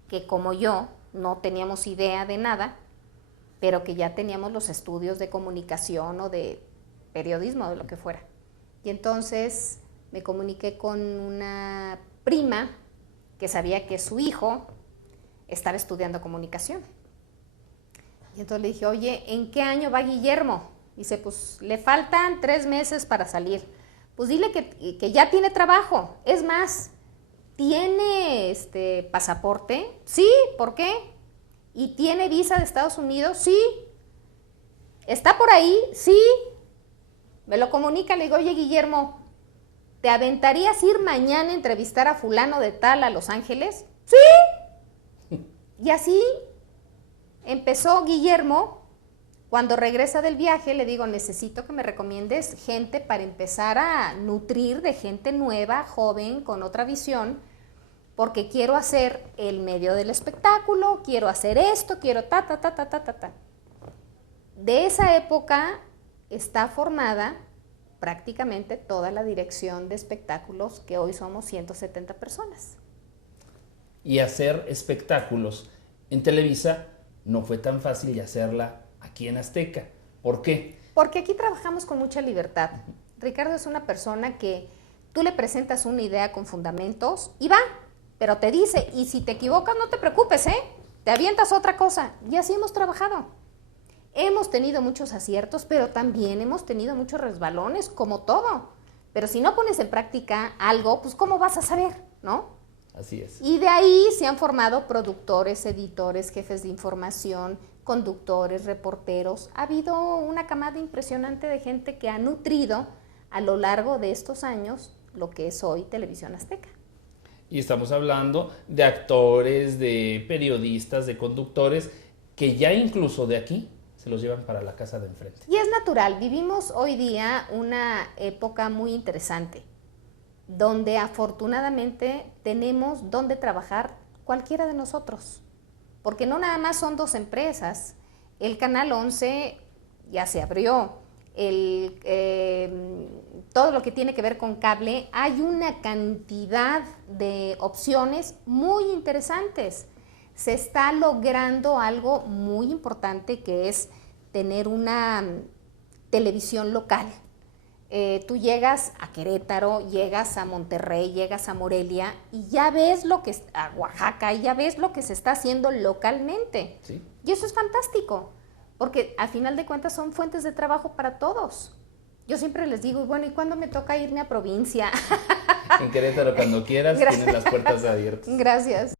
que como yo no teníamos idea de nada, pero que ya teníamos los estudios de comunicación o de periodismo, de lo que fuera. Y entonces me comuniqué con una prima que sabía que su hijo estaba estudiando comunicación. Y entonces le dije, oye, ¿en qué año va Guillermo? Dice, pues le faltan 3 meses para salir. Pues dile que ya tiene trabajo. Es más, ¿tiene pasaporte? Sí, ¿por qué? ¿Y tiene visa de Estados Unidos? Sí. ¿Está por ahí? Sí. Me lo comunica, le digo, oye, Guillermo, ¿te aventarías ir mañana a entrevistar a fulano de tal a Los Ángeles? Sí. Y así empezó Guillermo. Cuando regresa del viaje, le digo, necesito que me recomiendes gente para empezar a nutrir de gente nueva, joven, con otra visión, porque quiero hacer el medio del espectáculo, quiero hacer esto, quiero ta. De esa época está formada prácticamente toda la dirección de espectáculos, que hoy somos 170 personas. Y hacer espectáculos en Televisa no fue tan fácil de hacerla aquí en Azteca. ¿Por qué? Porque aquí trabajamos con mucha libertad. Ricardo es una persona que tú le presentas una idea con fundamentos y va, pero te dice, y si te equivocas no te preocupes, te avientas otra cosa. Y así hemos trabajado. Hemos tenido muchos aciertos, pero también hemos tenido muchos resbalones, como todo. Pero si no pones en práctica algo, pues ¿cómo vas a saber, no? Así es. Y de ahí se han formado productores, editores, jefes de información, conductores, reporteros. Ha habido una camada impresionante de gente que ha nutrido a lo largo de estos años lo que es hoy Televisión Azteca. Y estamos hablando de actores, de periodistas, de conductores, que ya incluso de aquí se los llevan para la casa de enfrente. Y es natural, vivimos hoy día una época muy interesante, donde afortunadamente tenemos donde trabajar cualquiera de nosotros, porque no nada más son 2 empresas. El Canal 11 ya se abrió, todo lo que tiene que ver con cable, hay una cantidad de opciones muy interesantes. Se está logrando algo muy importante, que es tener una televisión local. Tú llegas a Querétaro, llegas a Monterrey, llegas a Morelia y ya ves a Oaxaca, y ya ves lo que se está haciendo localmente. Sí. Y eso es fantástico, porque al final de cuentas son fuentes de trabajo para todos. Yo siempre les digo, bueno, ¿y cuándo me toca irme a provincia? En Querétaro, cuando quieras, tienes las puertas abiertas. Gracias.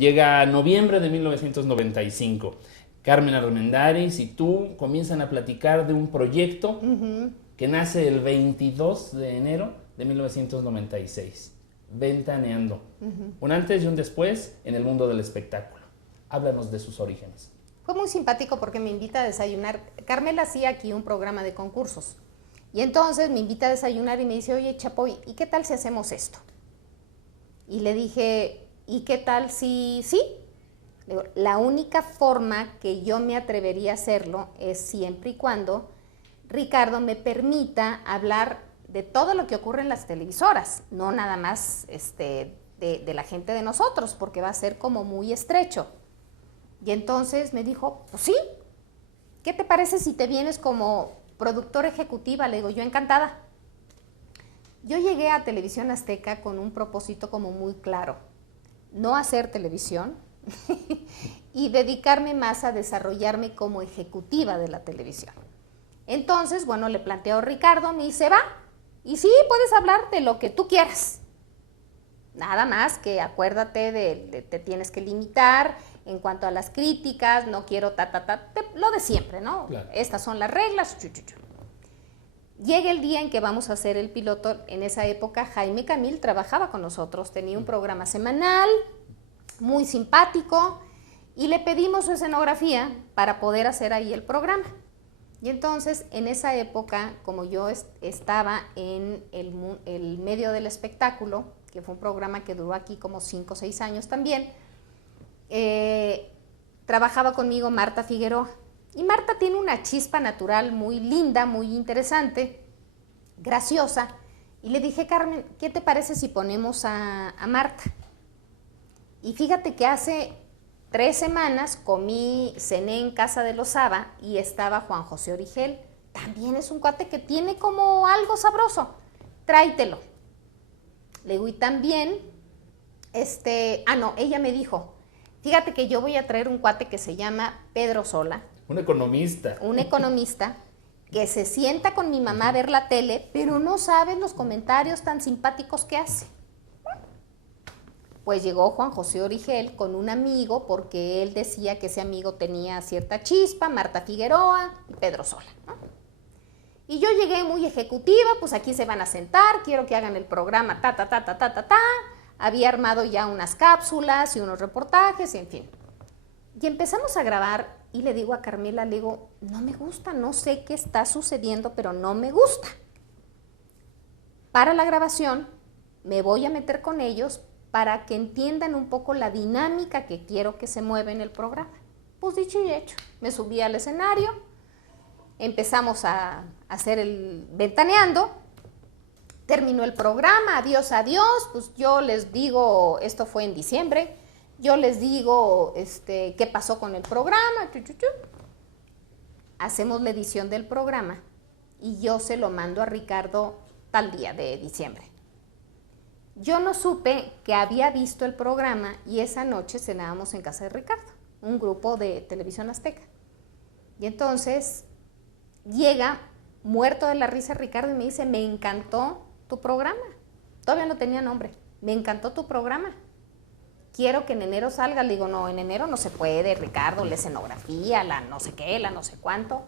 Llega noviembre de 1995. Carmen Armendáriz y tú comienzan a platicar de un proyecto que nace el 22 de enero de 1996. Ventaneando. Un antes y un después en el mundo del espectáculo. Háblanos de sus orígenes. Fue muy simpático porque me invita a desayunar. Carmela hacía aquí un programa de concursos. Y entonces me invita a desayunar y me dice, oye, Chapoy, ¿y qué tal si hacemos esto? Y le dije, ¿y qué tal si sí? Le digo, la única forma que yo me atrevería a hacerlo es siempre y cuando Ricardo me permita hablar de todo lo que ocurre en las televisoras, no nada más de la gente de nosotros, porque va a ser como muy estrecho. Y entonces me dijo, pues sí, ¿qué te parece si te vienes como productora ejecutiva? Le digo, yo encantada. Yo llegué a Televisión Azteca con un propósito como muy claro, no hacer televisión y dedicarme más a desarrollarme como ejecutiva de la televisión. Entonces, bueno, le planteo a Ricardo, me dice, va, y sí, puedes hablar de lo que tú quieras. Nada más que acuérdate te tienes que limitar en cuanto a las críticas, no quiero lo de siempre, ¿no? Claro. Estas son las reglas. Llega el día en que vamos a hacer el piloto. En esa época Jaime Camil trabajaba con nosotros, tenía un programa semanal, muy simpático, y le pedimos su escenografía para poder hacer ahí el programa. Y entonces, en esa época, como yo estaba en el medio del espectáculo, que fue un programa que duró aquí como 5 o 6 años también, trabajaba conmigo Marta Figueroa. Y Marta tiene una chispa natural muy linda, muy interesante, graciosa. Y le dije, Carmen, ¿qué te parece si ponemos a Marta? Y fíjate que hace 3 semanas cené en casa de Lozada y estaba Juan José Origel. También es un cuate que tiene como algo sabroso. Tráetelo. Le digo, y también, ella me dijo, fíjate que yo voy a traer un cuate que se llama Pedro Sola. Un economista. Un economista que se sienta con mi mamá a ver la tele, pero no sabes los comentarios tan simpáticos que hace. Pues llegó Juan José Origel con un amigo, porque él decía que ese amigo tenía cierta chispa, Marta Figueroa y Pedro Sola, ¿no? Y yo llegué muy ejecutiva, pues aquí se van a sentar, quiero que hagan el programa, Había armado ya unas cápsulas y unos reportajes, en fin. Y empezamos a grabar y le digo a Carmela, le digo, no me gusta, no sé qué está sucediendo, pero no me gusta. Para la grabación me voy a meter con ellos para que entiendan un poco la dinámica que quiero que se mueva en el programa. Pues dicho y hecho, me subí al escenario, empezamos a hacer el ventaneando, terminó el programa, adiós, pues yo les digo, esto fue en diciembre, yo les digo qué pasó con el programa, hacemos la edición del programa y yo se lo mando a Ricardo tal día de diciembre. Yo no supe que había visto el programa y esa noche cenábamos en casa de Ricardo, un grupo de Televisión Azteca. Y entonces llega muerto de la risa Ricardo y me dice, me encantó tu programa. Todavía no tenía nombre. Me encantó tu programa. Quiero que en enero salga. Le digo, no, en enero no se puede, Ricardo, la escenografía, la no sé qué, la no sé cuánto.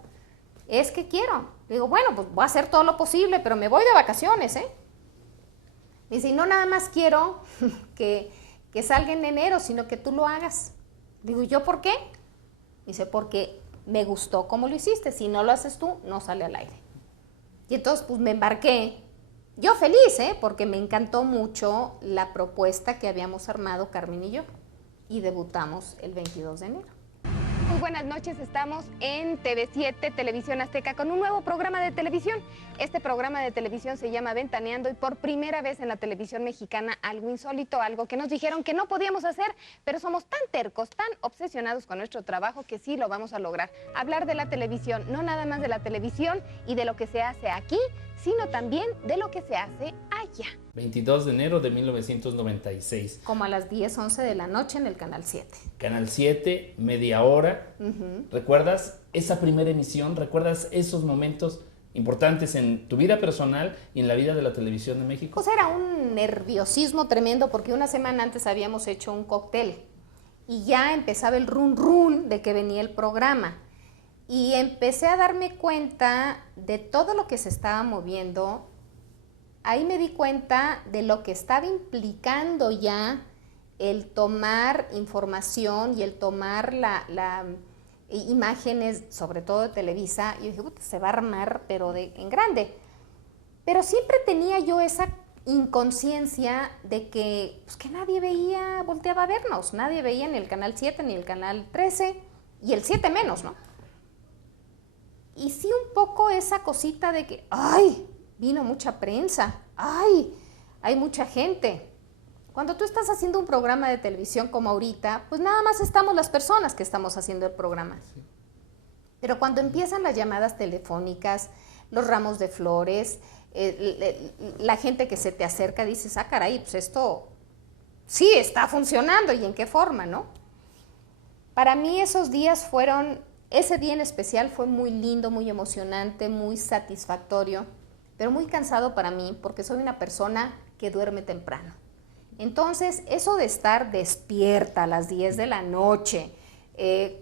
Es que quiero. Le digo, bueno, pues voy a hacer todo lo posible, pero me voy de vacaciones, ¿eh? Me dice, y no nada más quiero que salga en enero, sino que tú lo hagas. Digo, ¿yo por qué? Dice, porque me gustó cómo lo hiciste. Si no lo haces tú, no sale al aire. Y entonces, pues me embarqué. Yo feliz, porque me encantó mucho la propuesta que habíamos armado Carmen y yo. Y debutamos el 22 de enero. Muy buenas noches, estamos en TV7, Televisión Azteca, con un nuevo programa de televisión. Este programa de televisión se llama Ventaneando y por primera vez en la televisión mexicana algo insólito, algo que nos dijeron que no podíamos hacer, pero somos tan tercos, tan obsesionados con nuestro trabajo que sí lo vamos a lograr. Hablar de la televisión, no nada más de la televisión y de lo que se hace aquí, sino también de lo que se hace allá. 22 de enero de 1996. Como a las 10, 11 de la noche en el Canal 7. Canal 7, media hora. ¿Recuerdas esa primera emisión? ¿Recuerdas esos momentos importantes en tu vida personal y en la vida de la televisión de México? Pues era un nerviosismo tremendo porque una semana antes habíamos hecho un cóctel y ya empezaba el run run de que venía el programa. Y empecé a darme cuenta de todo lo que se estaba moviendo. Ahí me di cuenta de lo que estaba implicando ya el tomar información y el tomar imágenes, sobre todo de Televisa. Y dije, se va a armar, pero en grande. Pero siempre tenía yo esa inconsciencia de que, pues, que nadie volteaba a vernos, nadie veía ni el Canal 7 ni el Canal 13 y el 7 menos, ¿no? Y sí un poco esa cosita de que, ¡ay! Vino mucha prensa, ¡ay! Hay mucha gente. Cuando tú estás haciendo un programa de televisión como ahorita, pues nada más estamos las personas que estamos haciendo el programa. Sí. Pero cuando empiezan las llamadas telefónicas, los ramos de flores, la gente que se te acerca, dices, ah, caray, pues esto sí está funcionando, ¿y en qué forma, no? Para mí ese día en especial fue muy lindo, muy emocionante, muy satisfactorio, pero muy cansado para mí, porque soy una persona que duerme temprano. Entonces, eso de estar despierta a las 10 de la noche,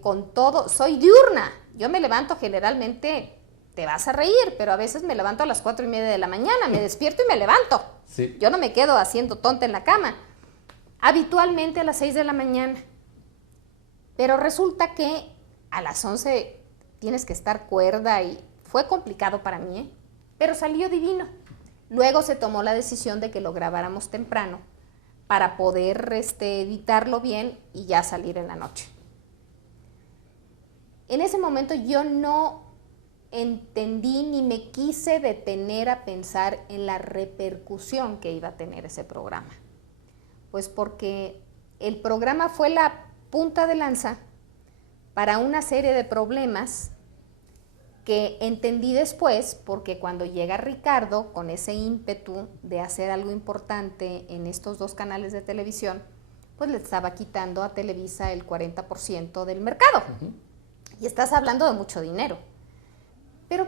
con todo, soy diurna, yo me levanto generalmente, te vas a reír, pero a veces me levanto a las 4:30 de la mañana, me despierto y me levanto. Sí. Yo no me quedo haciendo tonta en la cama. Habitualmente a las 6 de la mañana. Pero resulta que a las 11 tienes que estar cuerda y fue complicado para mí, ¿eh? Pero salió divino. Luego se tomó la decisión de que lo grabáramos temprano para poder editarlo bien y ya salir en la noche. En ese momento yo no entendí ni me quise detener a pensar en la repercusión que iba a tener ese programa. Pues porque el programa fue la punta de lanza para una serie de problemas que entendí después, porque cuando llega Ricardo con ese ímpetu de hacer algo importante en estos 2 canales de televisión, pues le estaba quitando a Televisa el 40% del mercado. Uh-huh. Y estás hablando de mucho dinero. Pero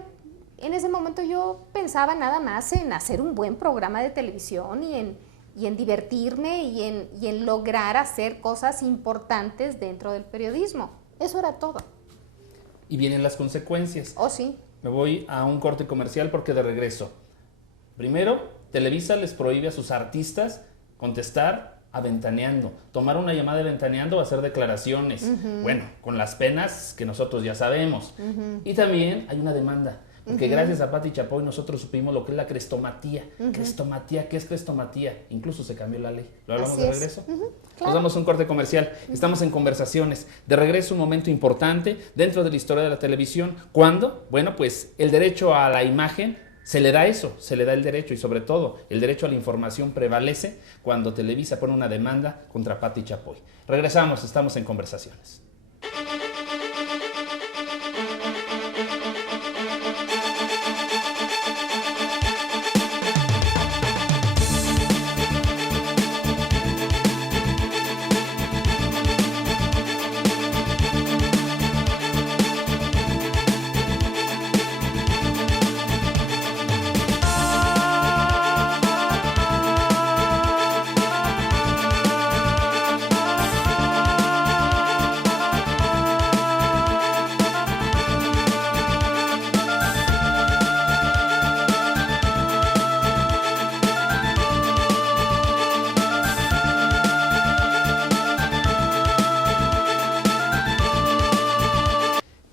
en ese momento yo pensaba nada más en hacer un buen programa de televisión y en divertirme y en lograr hacer cosas importantes dentro del periodismo. Eso era todo. Y vienen las consecuencias. Oh, sí. Me voy a un corte comercial porque de regreso. Primero, Televisa les prohíbe a sus artistas contestar a Ventaneando, tomar una llamada de Ventaneando o hacer declaraciones. Uh-huh. Bueno, con las penas que nosotros ya sabemos. Uh-huh. Y también hay una demanda, porque gracias a Pati Chapoy nosotros supimos lo que es la crestomatía. Uh-huh. Crestomatía, ¿qué es crestomatía? Incluso se cambió la ley. ¿Lo hablamos de regreso? Uh-huh. Claro. Nos damos un corte comercial. Estamos en Conversaciones. De regreso, un momento importante dentro de la historia de la televisión. ¿Cuándo? Bueno, pues el derecho a la imagen se le da eso, se le da el derecho, y sobre todo el derecho a la información prevalece cuando Televisa pone una demanda contra Pati Chapoy. Regresamos, estamos en Conversaciones.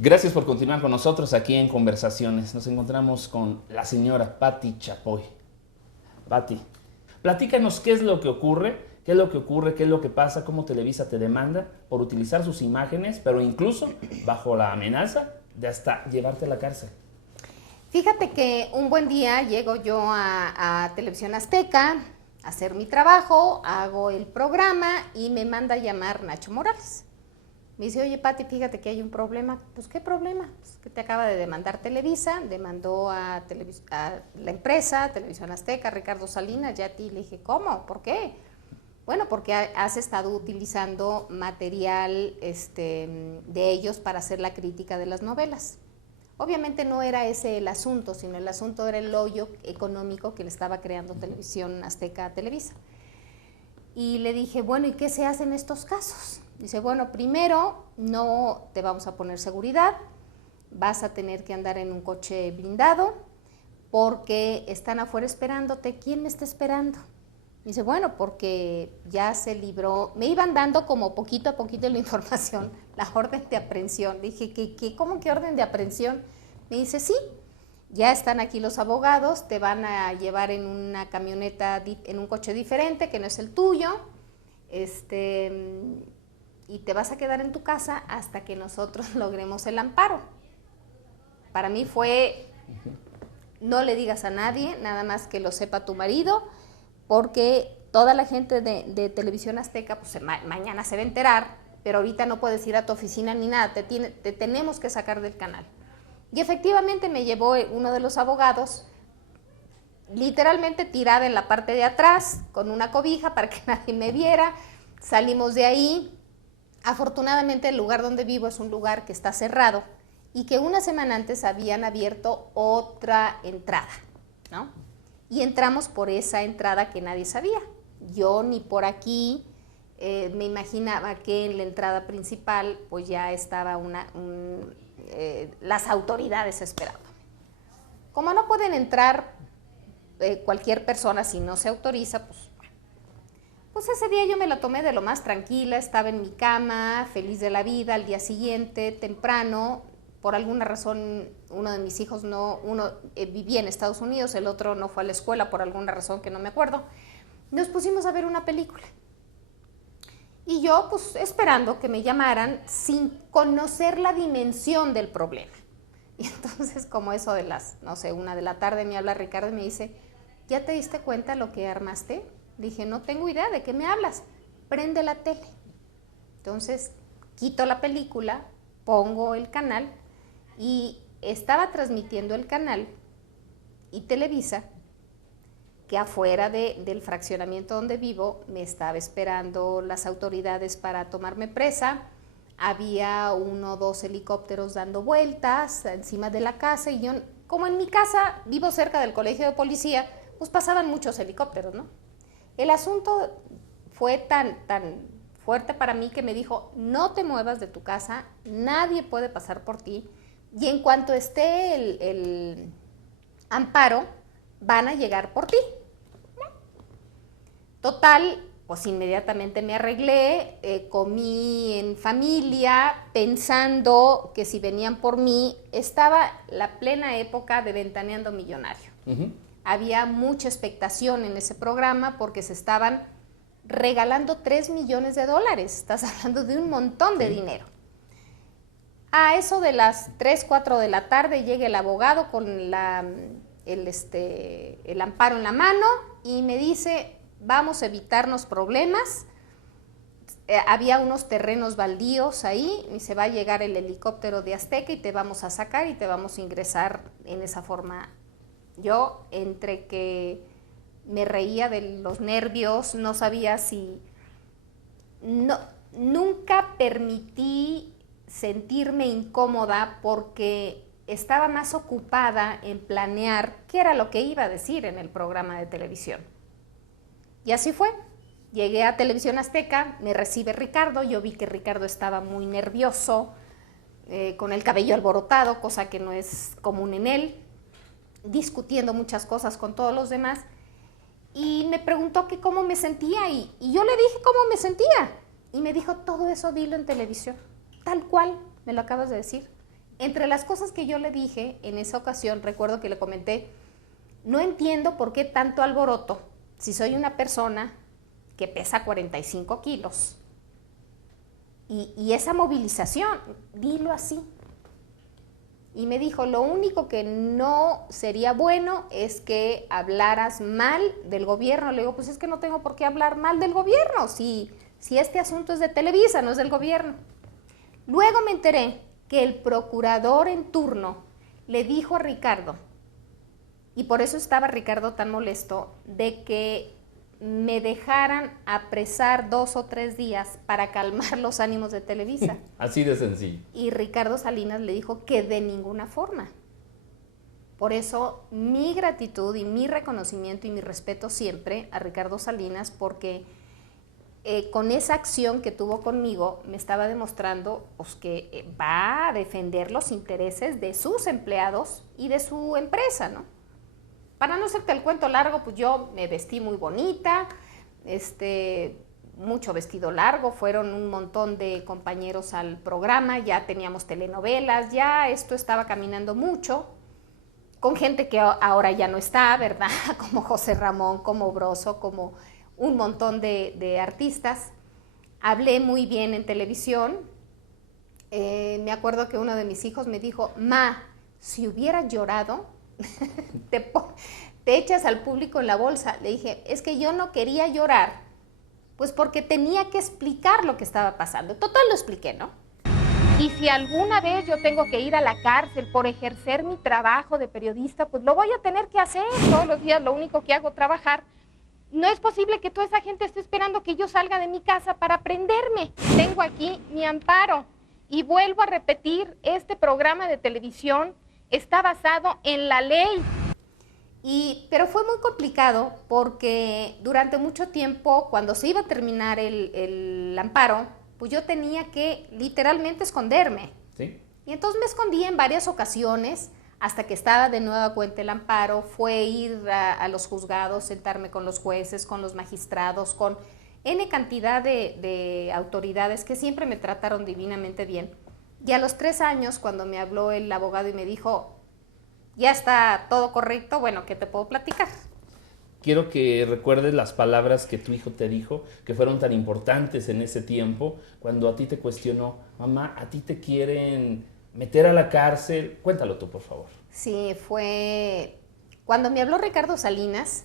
Gracias por continuar con nosotros aquí en Conversaciones. Nos encontramos con la señora Pati Chapoy. Pati, platícanos qué es lo que ocurre, qué es lo que pasa, cómo Televisa te demanda por utilizar sus imágenes, pero incluso bajo la amenaza de hasta llevarte a la cárcel. Fíjate que un buen día llego yo a Televisión Azteca a hacer mi trabajo, hago el programa y me manda a llamar Nacho Morales. Me dice, oye, Pati, fíjate que hay un problema. Pues, ¿qué problema? Pues que te acaba de demandar Televisa, demandó a la empresa, Televisión Azteca, Ricardo Salinas, y a ti. Le dije, ¿cómo? ¿Por qué? Bueno, porque has estado utilizando material de ellos para hacer la crítica de las novelas. Obviamente no era ese el asunto, sino el asunto era el hoyo económico que le estaba creando Televisión Azteca a Televisa. Y le dije, bueno, ¿y qué se hace en estos casos? Dice, bueno, primero no te vamos a poner seguridad, vas a tener que andar en un coche blindado porque están afuera esperándote. ¿Quién me está esperando? Dice, bueno, porque ya se libró, me iban dando como poquito a poquito la información, la orden de aprehensión. Dije, ¿Cómo que orden de aprehensión? Me dice, sí, ya están aquí los abogados, te van a llevar en una camioneta, en un coche diferente que no es el tuyo, y te vas a quedar en tu casa hasta que nosotros logremos el amparo. Para mí fue, no le digas a nadie, nada más que lo sepa tu marido, porque toda la gente de Televisión Azteca, pues mañana se va a enterar, pero ahorita no puedes ir a tu oficina ni nada, te tenemos que sacar del canal. Y efectivamente me llevó uno de los abogados, literalmente tirada en la parte de atrás, con una cobija para que nadie me viera. Salimos de ahí. Afortunadamente el lugar donde vivo es un lugar que está cerrado y que una semana antes habían abierto otra entrada, ¿no? Y entramos por esa entrada que nadie sabía. Yo ni por aquí me imaginaba que en la entrada principal pues ya estaba las autoridades esperando. Como no pueden entrar cualquier persona si no se autoriza, pues ese día yo me la tomé de lo más tranquila, estaba en mi cama, feliz de la vida. Al día siguiente, temprano, por alguna razón, uno de mis hijos vivía en Estados Unidos, el otro no fue a la escuela por alguna razón que no me acuerdo. Nos pusimos a ver una película. Y yo, pues, esperando que me llamaran sin conocer la dimensión del problema. Y entonces, como eso de las, 1 de la tarde, me habla Ricardo y me dice, ¿ya te diste cuenta lo que armaste? Dije, no tengo idea, ¿de qué me hablas? Prende la tele. Entonces, quito la película, pongo el canal y estaba transmitiendo el canal y Televisa, que afuera del fraccionamiento donde vivo me estaba esperando las autoridades para tomarme presa. Había 1 o 2 helicópteros dando vueltas encima de la casa y yo, como en mi casa vivo cerca del colegio de policía, pues pasaban muchos helicópteros, ¿no? El asunto fue tan fuerte para mí que me dijo, no te muevas de tu casa, nadie puede pasar por ti y en cuanto esté el amparo, van a llegar por ti. Total, pues inmediatamente me arreglé, comí en familia, pensando que si venían por mí, estaba la plena época de Ventaneando Millonario. Había mucha expectación en ese programa porque se estaban regalando $3 millones. Estás hablando de un montón de dinero. A eso de las 3, 4 de la tarde llega el abogado con el amparo en la mano y me dice, vamos a evitarnos problemas. Había unos terrenos baldíos ahí y se va a llegar el helicóptero de Azteca y te vamos a sacar y te vamos a ingresar en esa forma. Yo, entre que me reía de los nervios, no sabía si... Nunca permití sentirme incómoda porque estaba más ocupada en planear qué era lo que iba a decir en el programa de televisión. Y así fue. Llegué a Televisión Azteca, me recibe Ricardo, yo vi que Ricardo estaba muy nervioso, con el cabello alborotado, cosa que no es común en él, discutiendo muchas cosas con todos los demás, y me preguntó que cómo me sentía, y yo le dije cómo me sentía, y me dijo, todo eso dilo en televisión, tal cual me lo acabas de decir. Entre las cosas que yo le dije en esa ocasión, recuerdo que le comenté, no entiendo por qué tanto alboroto, si soy una persona que pesa 45 kilos, y esa movilización, dilo así. Y me dijo, lo único que no sería bueno es que hablaras mal del gobierno. Le digo, pues es que no tengo por qué hablar mal del gobierno, si este asunto es de Televisa, no es del gobierno. Luego me enteré que el procurador en turno le dijo a Ricardo, y por eso estaba Ricardo tan molesto, de que me dejaran apresar 2 o 3 días para calmar los ánimos de Televisa. Así de sencillo. Y Ricardo Salinas le dijo que de ninguna forma. Por eso mi gratitud y mi reconocimiento y mi respeto siempre a Ricardo Salinas, porque con esa acción que tuvo conmigo me estaba demostrando pues, que va a defender los intereses de sus empleados y de su empresa, ¿no? Para no hacerte el cuento largo, pues yo me vestí muy bonita, mucho vestido largo, fueron un montón de compañeros al programa, ya teníamos telenovelas, ya esto estaba caminando mucho. con gente que ahora ya no está, ¿verdad? Como José Ramón, como Broso, como un montón de artistas. Hablé muy bien en televisión. Me acuerdo que uno de mis hijos me dijo, ma, si hubiera llorado, te echas al público en la bolsa. Le dije, es que yo no quería llorar, pues porque tenía que explicar lo que estaba pasando. Total, lo expliqué, ¿no? Y si alguna vez yo tengo que ir a la cárcel por ejercer mi trabajo de periodista, pues lo voy a tener que hacer todos los días, lo único que hago es trabajar. No es posible que toda esa gente esté esperando que yo salga de mi casa para prenderme. Tengo aquí mi amparo. Y vuelvo a repetir, este programa de televisión está basado en la ley. Pero fue muy complicado porque durante mucho tiempo, cuando se iba a terminar el amparo, pues yo tenía que literalmente esconderme. ¿Sí? Y entonces me escondí en varias ocasiones hasta que estaba de nueva cuenta el amparo. Fue ir a los juzgados, sentarme con los jueces, con los magistrados, con N cantidad de autoridades que siempre me trataron divinamente bien. Y a los 3 años, cuando me habló el abogado y me dijo, ya está todo correcto, bueno, ¿qué te puedo platicar? Quiero que recuerdes las palabras que tu hijo te dijo, que fueron tan importantes en ese tiempo, cuando a ti te cuestionó, mamá, a ti te quieren meter a la cárcel. Cuéntalo tú, por favor. Sí, fue cuando me habló Ricardo Salinas,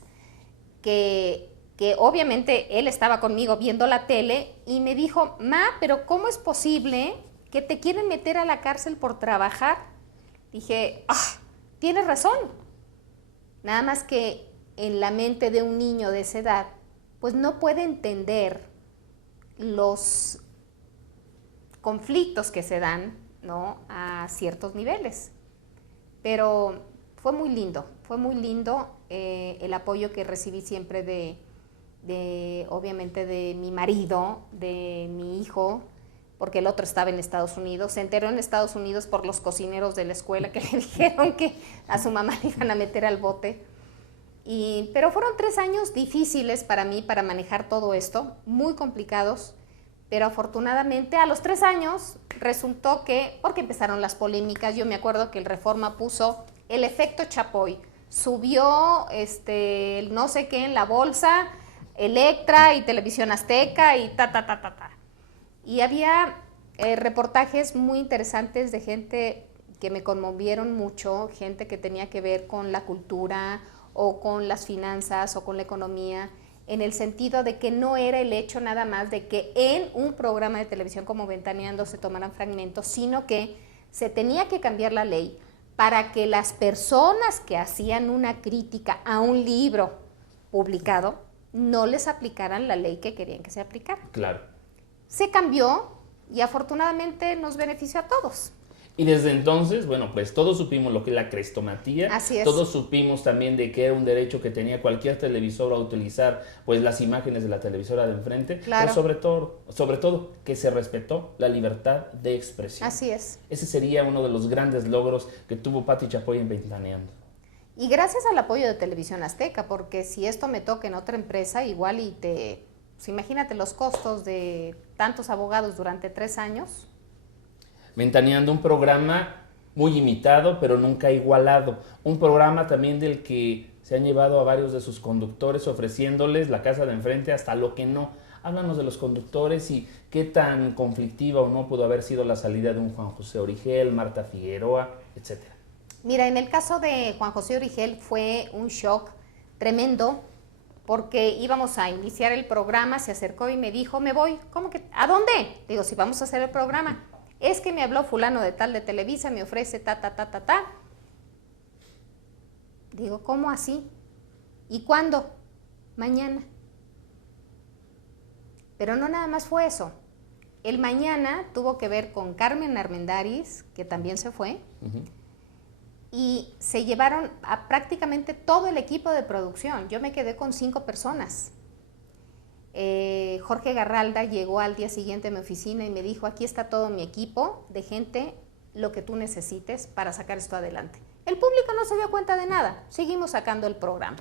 que obviamente él estaba conmigo viendo la tele y me dijo, ma, pero ¿cómo es posible que te quieren meter a la cárcel por trabajar? Dije, tienes razón. Nada más que en la mente de un niño de esa edad, pues no puede entender los conflictos que se dan, ¿no?, a ciertos niveles. Pero fue muy lindo el apoyo que recibí siempre obviamente de mi marido, de mi hijo, porque el otro estaba en Estados Unidos. Se enteró en Estados Unidos por los cocineros de la escuela que le dijeron que a su mamá le iban a meter al bote. Pero fueron 3 años difíciles para mí, para manejar todo esto, muy complicados, pero afortunadamente a los 3 años resultó que, porque empezaron las polémicas, yo me acuerdo que el Reforma puso el efecto Chapoy, subió el no sé qué en la bolsa, Electra y Televisión Azteca y Y había reportajes muy interesantes de gente que me conmovieron mucho, gente que tenía que ver con la cultura o con las finanzas o con la economía, en el sentido de que no era el hecho nada más de que en un programa de televisión como Ventaneando se tomaran fragmentos, sino que se tenía que cambiar la ley para que las personas que hacían una crítica a un libro publicado no les aplicaran la ley que querían que se aplicara. Claro. Se cambió y afortunadamente nos benefició a todos. Y desde entonces, bueno, pues todos supimos lo que es la crestomatía. Así es. Todos supimos también de que era un derecho que tenía cualquier televisora a utilizar pues las imágenes de la televisora de enfrente. Claro. Pero sobre todo que se respetó la libertad de expresión. Así es. Ese sería uno de los grandes logros que tuvo Pati Chapoy en Ventaneando. Y gracias al apoyo de Televisión Azteca, porque si esto me toca en otra empresa, igual pues imagínate los costos de tantos abogados durante 3 años. Ventaneando, un programa muy imitado, pero nunca igualado. Un programa también del que se han llevado a varios de sus conductores ofreciéndoles la casa de enfrente hasta lo que no. Háblanos de los conductores y qué tan conflictiva o no pudo haber sido la salida de un Juan José Origel, Marta Figueroa, etcétera. Mira, en el caso de Juan José Origel fue un shock tremendo porque íbamos a iniciar el programa, se acercó y me dijo, me voy. ¿Cómo que? ¿A dónde? Digo, si vamos a hacer el programa. Es que me habló fulano de tal de Televisa, me ofrece ta. Digo, ¿cómo así? ¿Y cuándo? Mañana. Pero no nada más fue eso. El mañana tuvo que ver con Carmen Armendáriz, que también se fue, y se llevaron a prácticamente todo el equipo de producción. Yo me quedé con 5 personas. Jorge Garralda llegó al día siguiente a mi oficina y me dijo, aquí está todo mi equipo de gente, lo que tú necesites para sacar esto adelante. El público no se dio cuenta de nada, seguimos sacando el programa.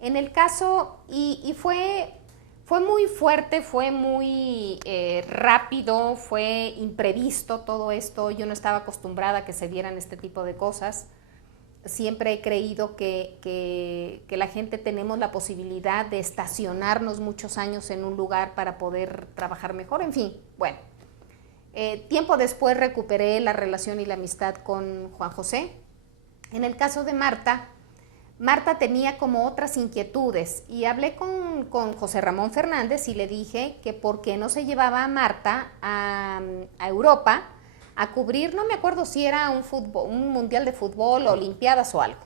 En el caso, y fue muy fuerte, fue muy rápido, fue imprevisto todo esto, yo no estaba acostumbrada a que se dieran este tipo de cosas. siempre he creído que la gente tenemos la posibilidad de estacionarnos muchos años en un lugar para poder trabajar mejor, en fin, bueno. Tiempo después recuperé la relación y la amistad con Juan José. En el caso de Marta, Marta tenía como otras inquietudes y hablé con José Ramón Fernández y le dije que por qué no se llevaba a Marta a Europa a cubrir, no me acuerdo si era un mundial de fútbol, olimpiadas o algo.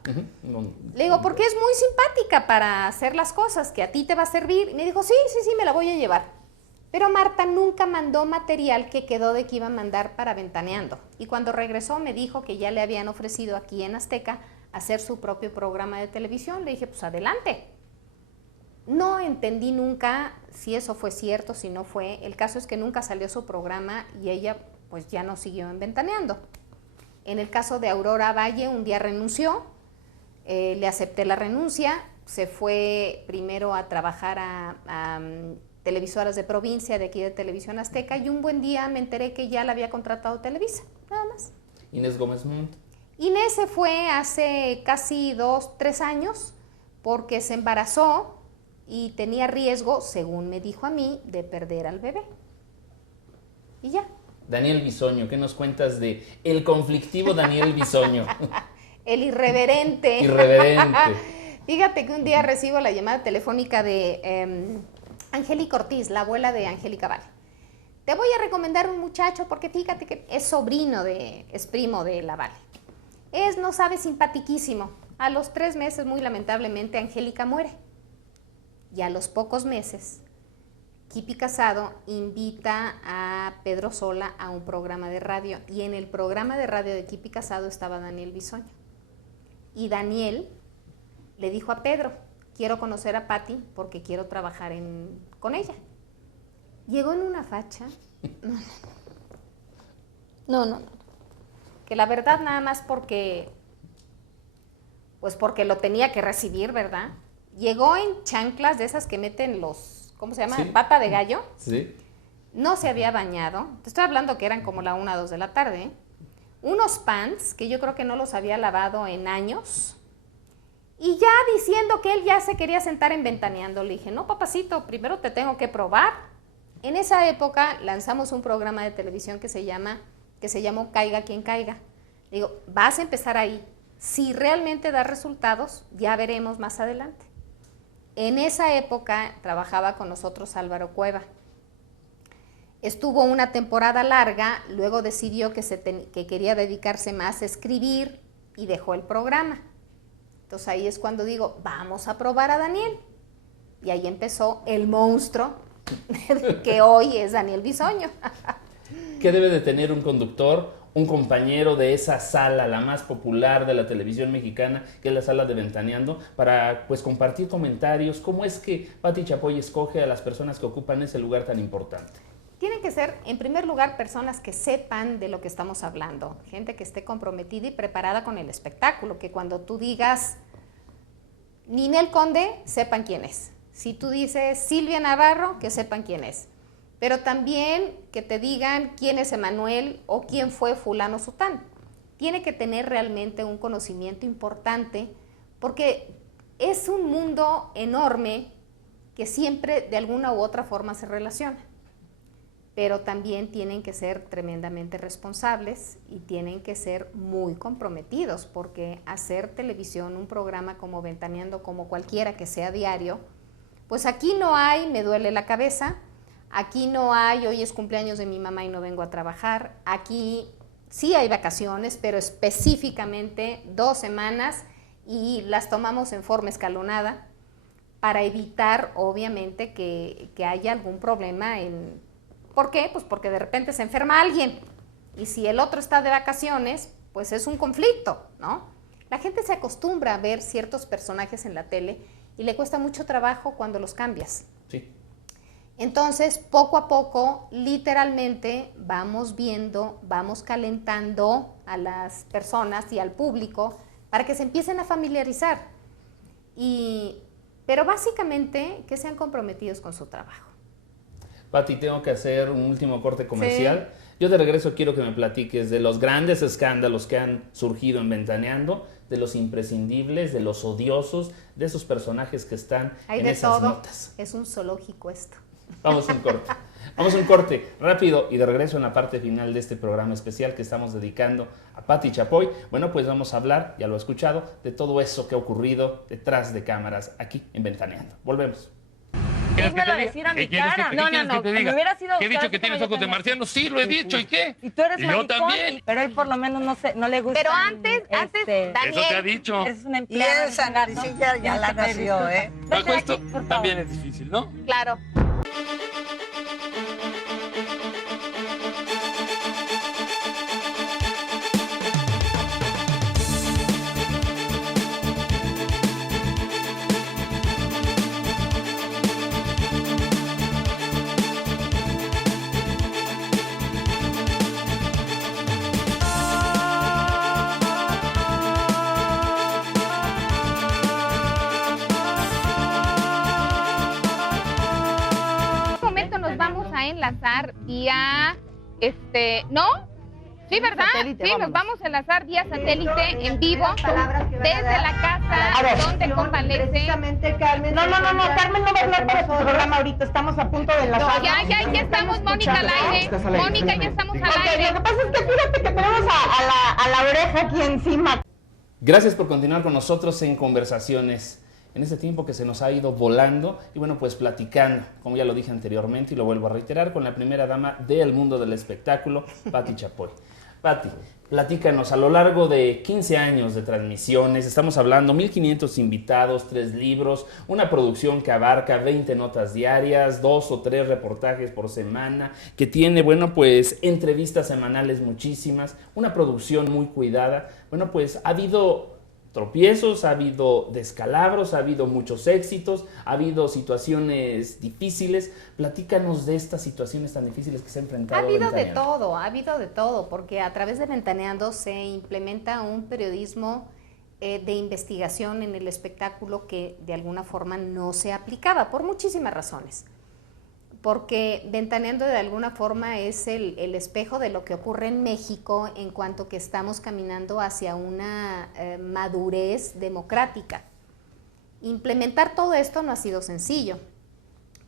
Le digo, porque es muy simpática para hacer las cosas, que a ti te va a servir. Y me dijo, sí, me la voy a llevar. Pero Marta nunca mandó material que quedó de que iba a mandar para Ventaneando. Y cuando regresó me dijo que ya le habían ofrecido aquí en Azteca hacer su propio programa de televisión. Le dije, pues adelante. No entendí nunca si eso fue cierto, si no fue. El caso es que nunca salió su programa y ella pues ya no siguió en Ventaneando. En el caso de Aurora Valle, un día renunció, le acepté la renuncia, se fue primero a trabajar a televisoras de provincia de aquí de Televisión Azteca y un buen día me enteré que ya la había contratado Televisa, nada más. Inés Gómez Montt. Inés se fue hace casi 2-3 años porque se embarazó y tenía riesgo, según me dijo a mí, de perder al bebé. Y ya. Daniel Bisoño, ¿qué nos cuentas de el conflictivo Daniel Bisoño? El irreverente. Irreverente. Fíjate que un día recibo la llamada telefónica de Angélica Ortiz, la abuela de Angélica Vale. Te voy a recomendar un muchacho porque fíjate que es primo de la Vale. No sabe, simpatiquísimo. A los 3 meses, muy lamentablemente, Angélica muere. Y a los pocos meses, Kipi Casado invita a Pedro Sola a un programa de radio. Y en el programa de radio de Kipi Casado estaba Daniel Bisoño. Y Daniel le dijo a Pedro, quiero conocer a Pati porque quiero trabajar con ella. Llegó en una facha. No. Que la verdad nada más porque lo tenía que recibir, ¿verdad? Llegó en chanclas de esas que meten los, ¿cómo se llama? Sí. Pata de gallo. Sí. No se había bañado. Te estoy hablando que eran como la 1 o 2 de la tarde. ¿Eh? Unos pants que yo creo que no los había lavado en años. Y ya diciendo que él ya se quería sentar en Ventaneando. Le dije, no, papacito, primero te tengo que probar. En esa época lanzamos un programa de televisión que se llamó Caiga quien caiga. Le digo, vas a empezar ahí. Si realmente da resultados, ya veremos más adelante. En esa época trabajaba con nosotros Álvaro Cueva. Estuvo una temporada larga, luego decidió que quería dedicarse más a escribir y dejó el programa. Entonces ahí es cuando digo, vamos a probar a Daniel. Y ahí empezó el monstruo que hoy es Daniel Bisoño. ¿Qué debe de tener un conductor, un compañero de esa sala, la más popular de la televisión mexicana, que es la sala de Ventaneando, para pues compartir comentarios? ¿Cómo es que Pati Chapoy escoge a las personas que ocupan ese lugar tan importante? Tienen que ser, en primer lugar, personas que sepan de lo que estamos hablando, gente que esté comprometida y preparada con el espectáculo, que cuando tú digas Ninel Conde, sepan quién es. Si tú dices Silvia Navarro, que sepan quién es. Pero también que te digan quién es Emanuel o quién fue fulano sután. Tiene que tener realmente un conocimiento importante porque es un mundo enorme que siempre de alguna u otra forma se relaciona. Pero también tienen que ser tremendamente responsables y tienen que ser muy comprometidos porque hacer televisión, un programa como Ventaneando, como cualquiera que sea diario, pues aquí no hay me duele la cabeza. Aquí no hay, hoy es cumpleaños de mi mamá y no vengo a trabajar. Aquí sí hay vacaciones, pero específicamente 2 semanas y las tomamos en forma escalonada para evitar, obviamente, que haya algún problema. ¿Por qué? Pues porque de repente se enferma alguien y si el otro está de vacaciones, pues es un conflicto, ¿no? La gente se acostumbra a ver ciertos personajes en la tele y le cuesta mucho trabajo cuando los cambias. Sí. Entonces, poco a poco, literalmente, vamos viendo, vamos calentando a las personas y al público para que se empiecen a familiarizar. Pero básicamente, que sean comprometidos con su trabajo. Pati, tengo que hacer un último corte comercial. Yo de regreso quiero que me platiques de los grandes escándalos que han surgido en Ventaneando, de los imprescindibles, de los odiosos, de esos personajes que están Hay en de esas todo. notas. Es un zoológico esto. Vamos a un corte. Vamos a un corte rápido y de regreso en la parte final de este programa especial que estamos dedicando a Pati Chapoy. Bueno, pues vamos a hablar, ya lo he escuchado, de todo eso que ha ocurrido detrás de cámaras aquí en Ventaneando. Volvemos. Dímelo decir a mi cara. No, me hubiera sido ¿Qué he dicho que tienes ojos de marciano? Sí, lo he dicho, ¿y qué? Y tú eres Y yo maricón, también. pero él por lo menos no le gusta. Pero antes, Eso te ha Daniel, dicho. Es una Y empleada. esa naricilla ya la nació, ¿eh? Bajo esto por favor. también es difícil, ¿no? claro. Enlazar vía ¿no? Sí, ¿verdad? Satélite, Sí, vámonos. nos vamos a enlazar vía satélite en vivo desde la casa donde convalece. Carmen. No, Carmen no va a hablar para su programa ahorita, estamos a punto de enlazar. Ya estamos, Mónica, al aire. Mónica, ya estamos al aire. Lo que pasa es que fíjate que tenemos a la oreja aquí encima. Gracias por continuar con nosotros en Conversaciones, en este tiempo que se nos ha ido volando y bueno, pues platicando, como ya lo dije anteriormente y lo vuelvo a reiterar, con la primera dama del mundo del espectáculo, Pati Chapoy. Pati, platícanos, a lo largo de 15 años de transmisiones, estamos hablando 1,500 invitados, 3 libros, una producción que abarca 20 notas diarias, 2 o 3 reportajes por semana, que tiene, bueno, pues entrevistas semanales muchísimas, una producción muy cuidada. Bueno, pues ha habido tropiezos, ha habido descalabros, ha habido muchos éxitos, ha habido situaciones difíciles. Platícanos de estas situaciones tan difíciles que se ha enfrentado. Ha habido de Ventaneando. todo, porque a través de Ventaneando se implementa un periodismo de investigación en el espectáculo que de alguna forma no se aplicaba, por muchísimas razones. Porque Ventaneando de alguna forma es el espejo de lo que ocurre en México en cuanto que estamos caminando hacia una madurez democrática. Implementar todo esto no ha sido sencillo,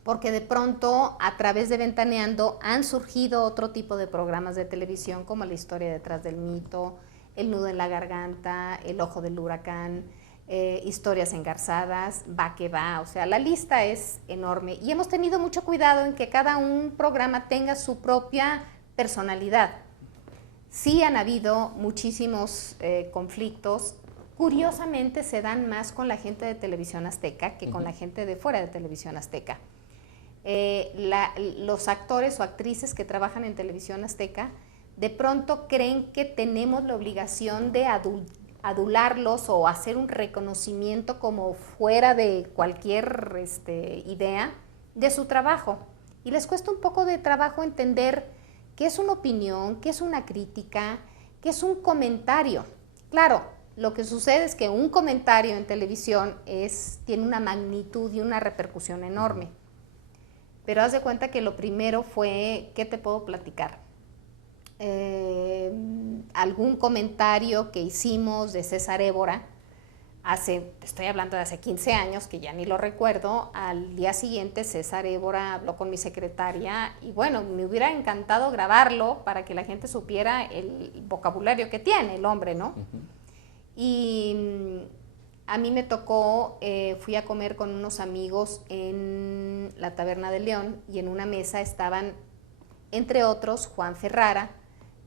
porque de pronto a través de Ventaneando han surgido otro tipo de programas de televisión como La historia detrás del mito, El nudo en la garganta, El ojo del huracán, Historias engarzadas, Va que va, o sea, la lista es enorme y hemos tenido mucho cuidado en que cada un programa tenga su propia personalidad. Sí han habido muchísimos conflictos, curiosamente se dan más con la gente de Televisión Azteca que con la gente de fuera de Televisión Azteca. Los actores o actrices que trabajan en Televisión Azteca de pronto creen que tenemos la obligación de adularlos o hacer un reconocimiento como fuera de cualquier idea de su trabajo. Y les cuesta un poco de trabajo entender qué es una opinión, qué es una crítica, qué es un comentario. Claro, lo que sucede es que un comentario en televisión tiene una magnitud y una repercusión enorme. Pero haz de cuenta que lo primero fue, ¿qué te puedo platicar? Algún comentario que hicimos de César Évora, estoy hablando de hace 15 años, que ya ni lo recuerdo. Al día siguiente César Évora habló con mi secretaria y bueno, me hubiera encantado grabarlo para que la gente supiera el vocabulario que tiene el hombre, ¿no? Y a mí me tocó, fui a comer con unos amigos en la Taberna de León y en una mesa estaban, entre otros, Juan Ferrara,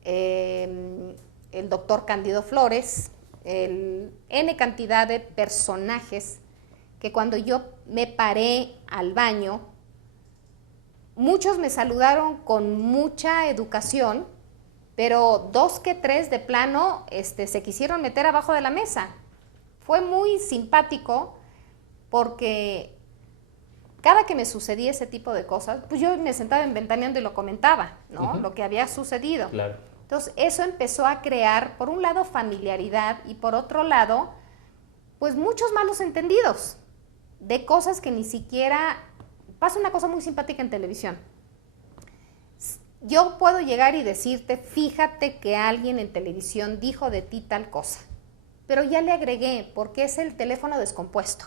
el doctor Cándido Flores, N cantidad de personajes que cuando yo me paré al baño, muchos me saludaron con mucha educación, pero 2 que 3 de plano se quisieron meter abajo de la mesa. Fue muy simpático porque cada que me sucedía ese tipo de cosas, pues yo me sentaba en Ventaneando y lo comentaba, ¿no? Lo que había sucedido. Claro. Entonces, eso empezó a crear, por un lado, familiaridad y por otro lado, pues muchos malos entendidos de cosas que ni siquiera... Pasa una cosa muy simpática en televisión. yo puedo llegar y decirte, fíjate que alguien en televisión dijo de ti tal cosa, pero ya le agregué porque es el teléfono descompuesto.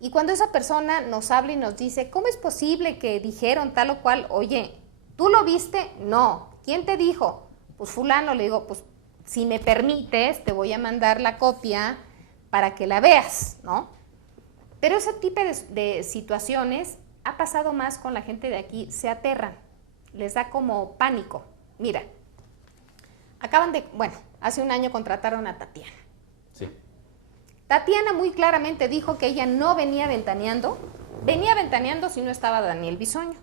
Y cuando esa persona nos habla y nos dice, ¿cómo es posible que dijeron tal o cual? Oye, ¿tú lo viste? No. ¿Quién te dijo? Pues fulano. Le digo, pues si me permites, te voy a mandar la copia para que la veas, ¿no? Pero ese tipo de situaciones ha pasado más con la gente de aquí, se aterran, les da como pánico. Mira, hace un año contrataron a Tatiana. Sí. Tatiana muy claramente dijo que ella no venía ventaneando si no estaba Daniel Bisoño.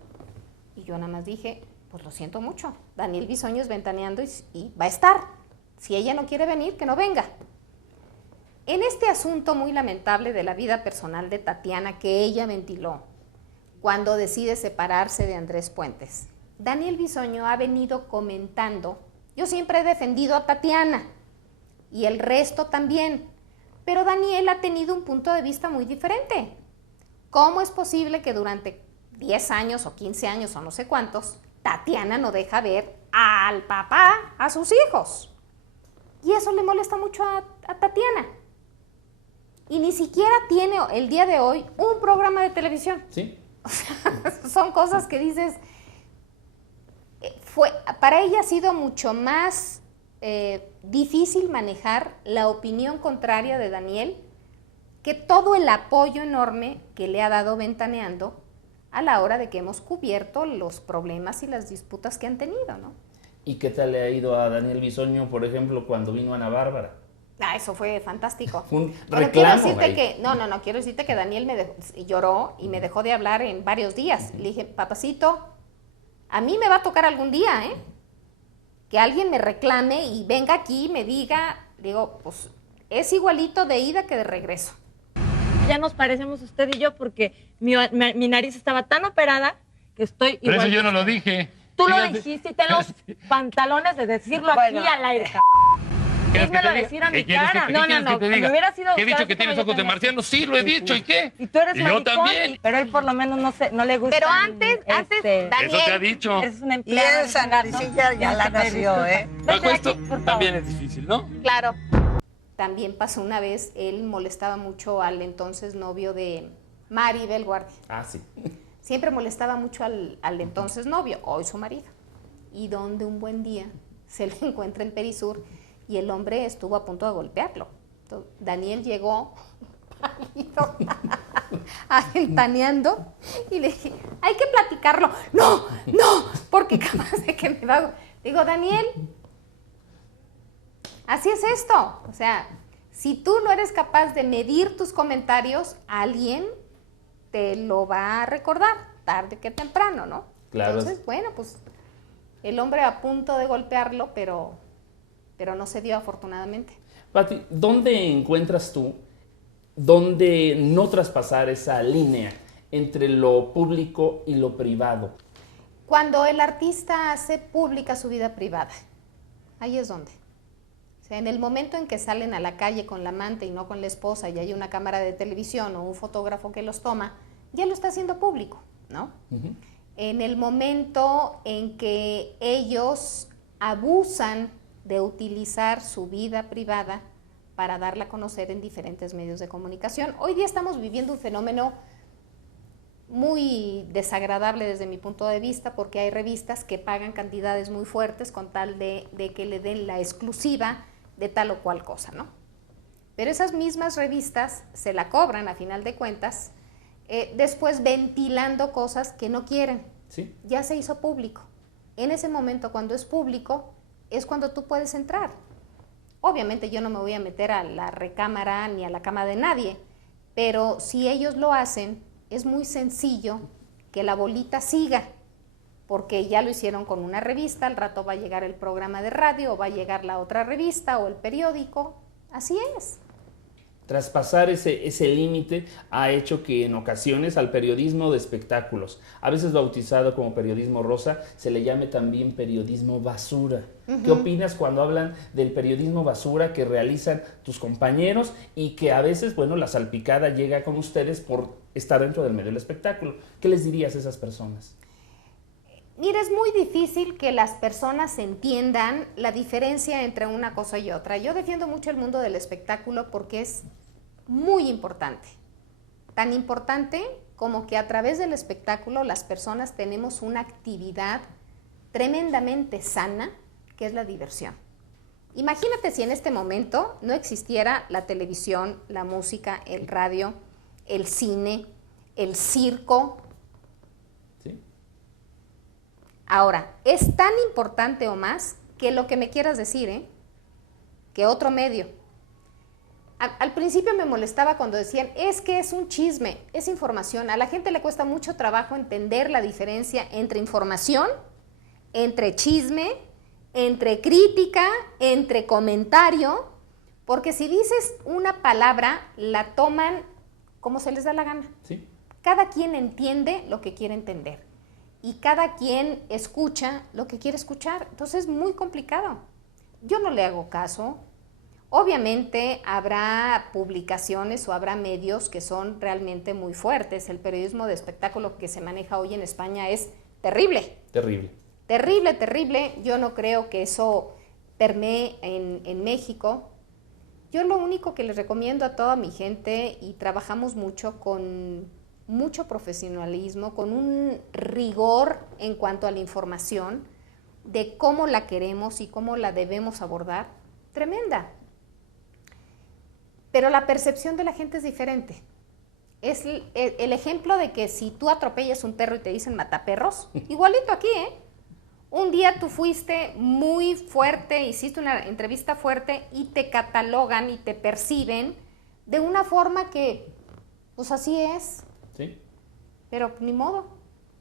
Y yo nada más dije, pues lo siento mucho, Daniel Bisoño es ventaneando y va a estar. Si ella no quiere venir, que no venga. En este asunto muy lamentable de la vida personal de Tatiana, que ella ventiló cuando decide separarse de Andrés Puentes, Daniel Bisoño ha venido comentando, yo siempre he defendido a Tatiana y el resto también, pero Daniel ha tenido un punto de vista muy diferente. ¿Cómo es posible que durante 10 años o 15 años o no sé cuántos, Tatiana no deja ver al papá, a sus hijos? Y eso le molesta mucho a Tatiana. Y ni siquiera tiene el día de hoy un programa de televisión. Sí. O sea, son cosas que dices, para ella ha sido mucho más difícil manejar la opinión contraria de Daniel que todo el apoyo enorme que le ha dado Ventaneando a la hora de que hemos cubierto los problemas y las disputas que han tenido, ¿no? ¿Y qué tal le ha ido a Daniel Bisoño, por ejemplo, cuando vino Ana Bárbara? Eso fue fantástico. Fue un Pero reclamo. quiero decirte que Daniel lloró y me dejó de hablar en varios días. Le dije, papacito, a mí me va a tocar algún día, ¿eh? Que alguien me reclame y venga aquí y me diga, digo, pues es igualito de ida que de regreso. Ya nos parecemos usted y yo porque mi nariz estaba tan operada que estoy Pero igual. eso yo no lo dije. Tú lo Fíjate. dijiste y ten los pantalones de decirlo aquí al aire. ¿Quieres que Dímelo te diga? decir a mi ¿Qué quieres cara. que- No, qué quieres no, que te no, diga? me hubiera sido ¿Qué he dicho usted que tienes como ojos de yo marciano? Sí, lo he dicho. ¿Y qué? Y tú eres Y yo maricón, también. pero él por lo menos no le gusta. Pero antes, Daniel. Eso te ha dicho. Es una Y empleada. esa naricilla ya la nació, ¿eh? Bajo esto también es difícil, ¿no? Claro. También pasó una vez, él molestaba mucho al entonces novio de Maribel Guardia. Ah, sí. Siempre molestaba mucho al entonces novio, hoy su marido. Y donde un buen día se le encuentra en Perisur y el hombre estuvo a punto de golpearlo. Entonces, Daniel llegó pálido, aventaneando y le dije, hay que platicarlo. No, porque capaz de que me va. Digo, Daniel, así es esto. O sea, si tú no eres capaz de medir tus comentarios, alguien te lo va a recordar, tarde que temprano, ¿no? Claro. Entonces, bueno, pues el hombre a punto de golpearlo, pero no se dio afortunadamente. Pati, ¿dónde encuentras tú dónde no traspasar esa línea entre lo público y lo privado? Cuando el artista hace pública su vida privada, ahí es donde. O sea, en el momento en que salen a la calle con la amante y no con la esposa y hay una cámara de televisión o un fotógrafo que los toma, ya lo está haciendo público, ¿no? Uh-huh. En el momento en que ellos abusan de utilizar su vida privada para darla a conocer en diferentes medios de comunicación. Hoy día estamos viviendo un fenómeno muy desagradable desde mi punto de vista, porque hay revistas que pagan cantidades muy fuertes con tal de que le den la exclusiva de tal o cual cosa, ¿no? Pero esas mismas revistas se la cobran a final de cuentas, después ventilando cosas que no quieren. ¿Sí? Ya se hizo público. En ese momento, cuando es público, es cuando tú puedes entrar. Obviamente yo no me voy a meter a la recámara ni a la cama de nadie, pero si ellos lo hacen, es muy sencillo que la bolita siga, porque ya lo hicieron con una revista, al rato va a llegar el programa de radio, o va a llegar la otra revista o el periódico, así es. Traspasar ese límite ha hecho que en ocasiones al periodismo de espectáculos, a veces bautizado como periodismo rosa, se le llame también periodismo basura. Uh-huh. ¿Qué opinas cuando hablan del periodismo basura que realizan tus compañeros y que a veces, bueno, la salpicada llega con ustedes por estar dentro del medio del espectáculo? ¿Qué les dirías a esas personas? Mira, es muy difícil que las personas entiendan la diferencia entre una cosa y otra. Yo defiendo mucho el mundo del espectáculo porque es muy importante. Tan importante como que a través del espectáculo las personas tenemos una actividad tremendamente sana, que es la diversión. Imagínate si en este momento no existiera la televisión, la música, el radio, el cine, el circo. ¿Sí? Ahora, es tan importante o más que lo que me quieras decir, que otro medio. Al principio me molestaba cuando decían, es que es un chisme, es información. A la gente le cuesta mucho trabajo entender la diferencia entre información, entre chisme, entre crítica, entre comentario, porque si dices una palabra, la toman como se les da la gana. ¿Sí? Cada quien entiende lo que quiere entender y cada quien escucha lo que quiere escuchar. Entonces es muy complicado. Yo no le hago caso. Obviamente habrá publicaciones o habrá medios que son realmente muy fuertes. El periodismo de espectáculo que se maneja hoy en España es terrible. Terrible. Terrible, terrible. Yo no creo que eso permee en México. Yo lo único que les recomiendo a toda mi gente, y trabajamos mucho con mucho profesionalismo, con un rigor en cuanto a la información, de cómo la queremos y cómo la debemos abordar, tremenda. Pero la percepción de la gente es diferente. Es el ejemplo de que si tú atropellas un perro y te dicen mataperros, igualito aquí, Un día tú fuiste muy fuerte, hiciste una entrevista fuerte y te catalogan y te perciben de una forma que, pues así es. Sí. Pero ni modo,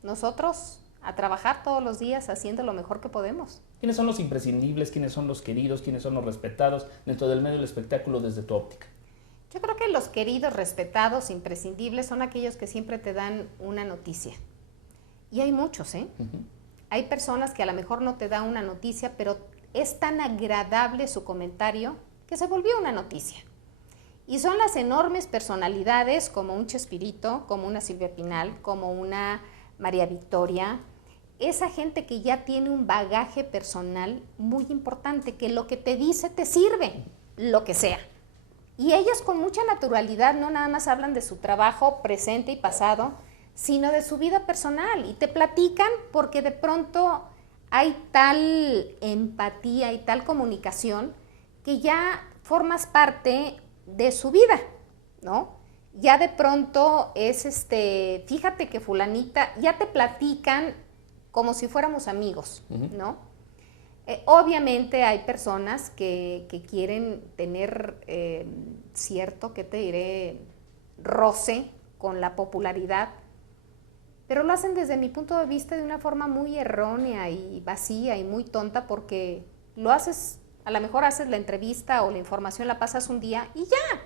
nosotros a trabajar todos los días haciendo lo mejor que podemos. ¿Quiénes son los imprescindibles? ¿Quiénes son los queridos? ¿Quiénes son los respetados dentro del medio del espectáculo desde tu óptica? Yo creo que los queridos, respetados, imprescindibles son aquellos que siempre te dan una noticia. Y hay muchos, ¿eh? Uh-huh. Hay personas que a lo mejor no te dan una noticia, pero es tan agradable su comentario que se volvió una noticia. Y son las enormes personalidades como un Chespirito, como una Silvia Pinal, como una María Victoria, esa gente que ya tiene un bagaje personal muy importante, que lo que te dice te sirve, lo que sea. Y ellas con mucha naturalidad no nada más hablan de su trabajo presente y pasado, sino de su vida personal, y te platican porque de pronto hay tal empatía y tal comunicación que ya formas parte de su vida, ¿no? Ya de pronto es fíjate que fulanita, ya te platican como si fuéramos amigos, ¿no? Obviamente hay personas que quieren tener cierto, ¿qué te diré?, roce con la popularidad, pero lo hacen desde mi punto de vista de una forma muy errónea y vacía y muy tonta, porque lo haces, a lo mejor haces la entrevista o la información, la pasas un día y ya.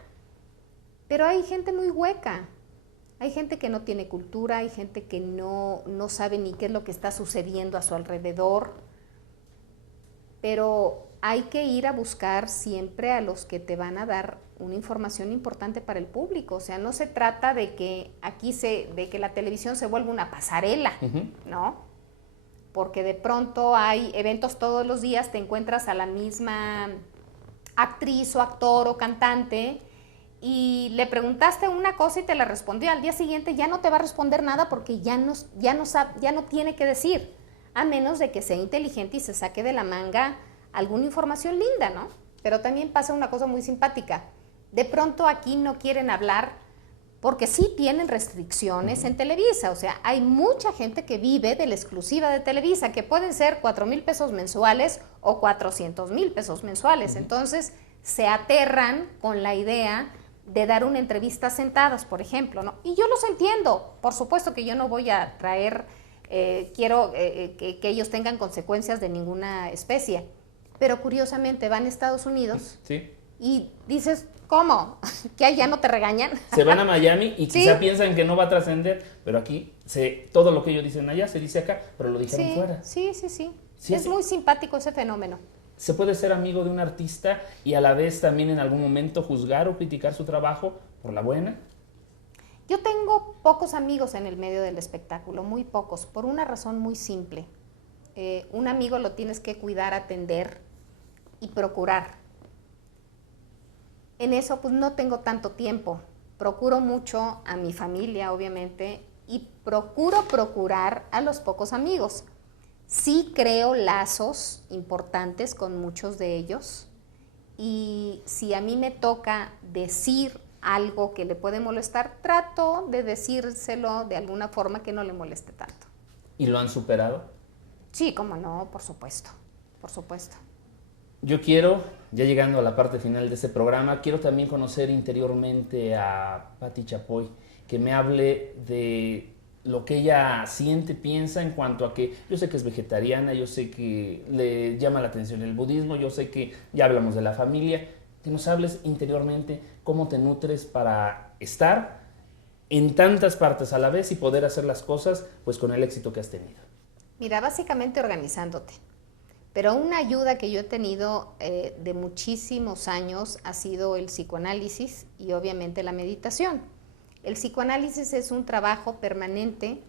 Pero hay gente muy hueca, hay gente que no tiene cultura, hay gente que no sabe ni qué es lo que está sucediendo a su alrededor, pero hay que ir a buscar siempre a los que te van a dar una información importante para el público. O sea, no se trata de que de que la televisión se vuelva una pasarela, ¿no? Porque de pronto hay eventos todos los días, te encuentras a la misma actriz o actor o cantante y le preguntaste una cosa y te la respondió. Al día siguiente ya no te va a responder nada porque ya no tiene que decir, a menos de que sea inteligente y se saque de la manga alguna información linda, ¿no? Pero también pasa una cosa muy simpática. De pronto aquí no quieren hablar porque sí tienen restricciones en Televisa. O sea, hay mucha gente que vive de la exclusiva de Televisa, que pueden ser 4,000 pesos mensuales o 400,000 pesos mensuales. Entonces, se aterran con la idea de dar una entrevista sentadas, por ejemplo, ¿no? Y yo los entiendo. Por supuesto que yo no voy a traer, quiero que ellos tengan consecuencias de ninguna especie. Pero curiosamente van a Estados Unidos, sí, y dices, ¿cómo? ¿Que allá no te regañan? Se van a Miami y quizá ¿Sí? piensan que no va a trascender, pero aquí todo lo que ellos dicen allá se dice acá, pero lo dijeron Sí, fuera. sí. Sí, Es muy simpático ese fenómeno. Se puede ser amigo de un artista y a la vez también en algún momento juzgar o criticar su trabajo por la buena. Yo tengo pocos amigos en el medio del espectáculo, muy pocos, por una razón muy simple. un amigo lo tienes que cuidar, atender y procurar. En eso pues no tengo tanto tiempo. Procuro mucho a mi familia, obviamente, y procuro procurar a los pocos amigos. Sí creo lazos importantes con muchos de ellos, y si a mí me toca decir algo que le puede molestar, trato de decírselo de alguna forma que no le moleste tanto. ¿Y lo han superado? Sí, cómo no, por supuesto, por supuesto. Yo quiero, ya llegando a la parte final de este programa, quiero también conocer interiormente a Pati Chapoy, que me hable de lo que ella siente, piensa en cuanto a que yo sé que es vegetariana, yo sé que le llama la atención el budismo, yo sé que ya hablamos de la familia, que nos hables interiormente cómo te nutres para estar en tantas partes a la vez y poder hacer las cosas pues con el éxito que has tenido. Mira, básicamente organizándote. Pero una ayuda que yo he tenido de muchísimos años ha sido el psicoanálisis y obviamente la meditación. El psicoanálisis es un trabajo permanente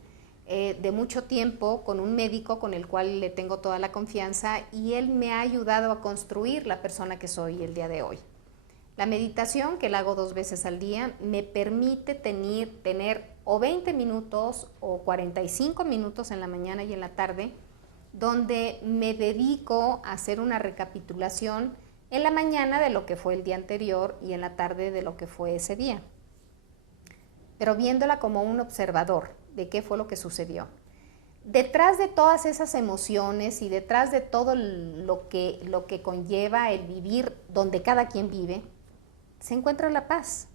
de mucho tiempo con un médico con el cual le tengo toda la confianza, y él me ha ayudado a construir la persona que soy el día de hoy. La meditación, que la hago 2 veces al día, me permite tener o 20 minutos o 45 minutos en la mañana y en la tarde, donde me dedico a hacer una recapitulación en la mañana de lo que fue el día anterior y en la tarde de lo que fue ese día, pero viéndola como un observador de qué fue lo que sucedió. Detrás de todas esas emociones y detrás de todo lo que conlleva el vivir donde cada quien vive, se encuentra la paz,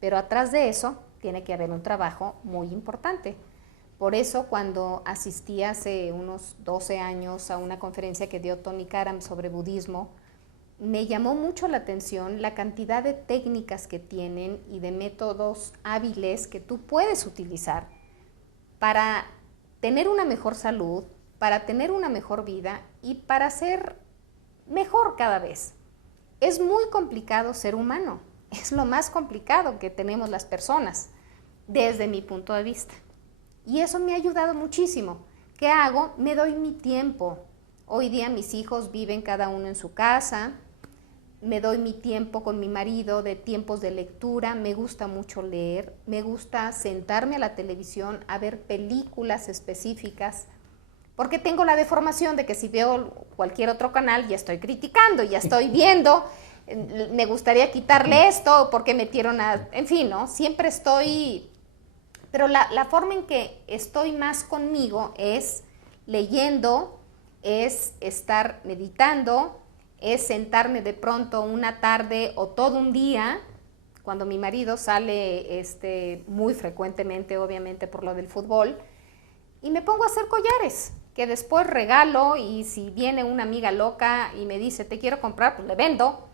pero atrás de eso tiene que haber un trabajo muy importante. Por eso, cuando asistí hace unos 12 años a una conferencia que dio Tony Karam sobre budismo, me llamó mucho la atención la cantidad de técnicas que tienen y de métodos hábiles que tú puedes utilizar para tener una mejor salud, para tener una mejor vida y para ser mejor cada vez. Es muy complicado ser humano, es lo más complicado que tenemos las personas, desde mi punto de vista. Y eso me ha ayudado muchísimo. ¿Qué hago? Me doy mi tiempo. Hoy día mis hijos viven cada uno en su casa. Me doy mi tiempo con mi marido de tiempos de lectura. Me gusta mucho leer. Me gusta sentarme a la televisión a ver películas específicas. Porque tengo la deformación de que si veo cualquier otro canal ya estoy criticando, ya estoy viendo. Me gustaría quitarle esto porque metieron a... En fin, ¿no? Siempre estoy... Pero la forma en que estoy más conmigo es leyendo, es estar meditando, es sentarme de pronto una tarde o todo un día, cuando mi marido sale muy frecuentemente, obviamente por lo del fútbol, y me pongo a hacer collares, que después regalo, y si viene una amiga loca y me dice, te quiero comprar, pues le vendo,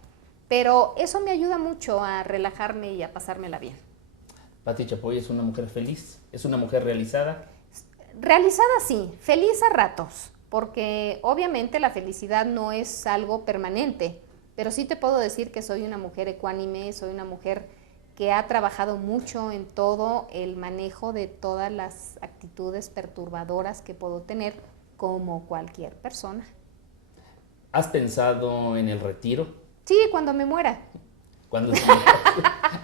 pero eso me ayuda mucho a relajarme y a pasármela bien. Pati Chapoy es una mujer feliz, es una mujer realizada. Realizada sí, feliz a ratos, porque obviamente la felicidad no es algo permanente, pero sí te puedo decir que soy una mujer ecuánime, soy una mujer que ha trabajado mucho en todo el manejo de todas las actitudes perturbadoras que puedo tener, como cualquier persona. ¿Has pensado en el retiro? Sí, cuando me muera. Cuando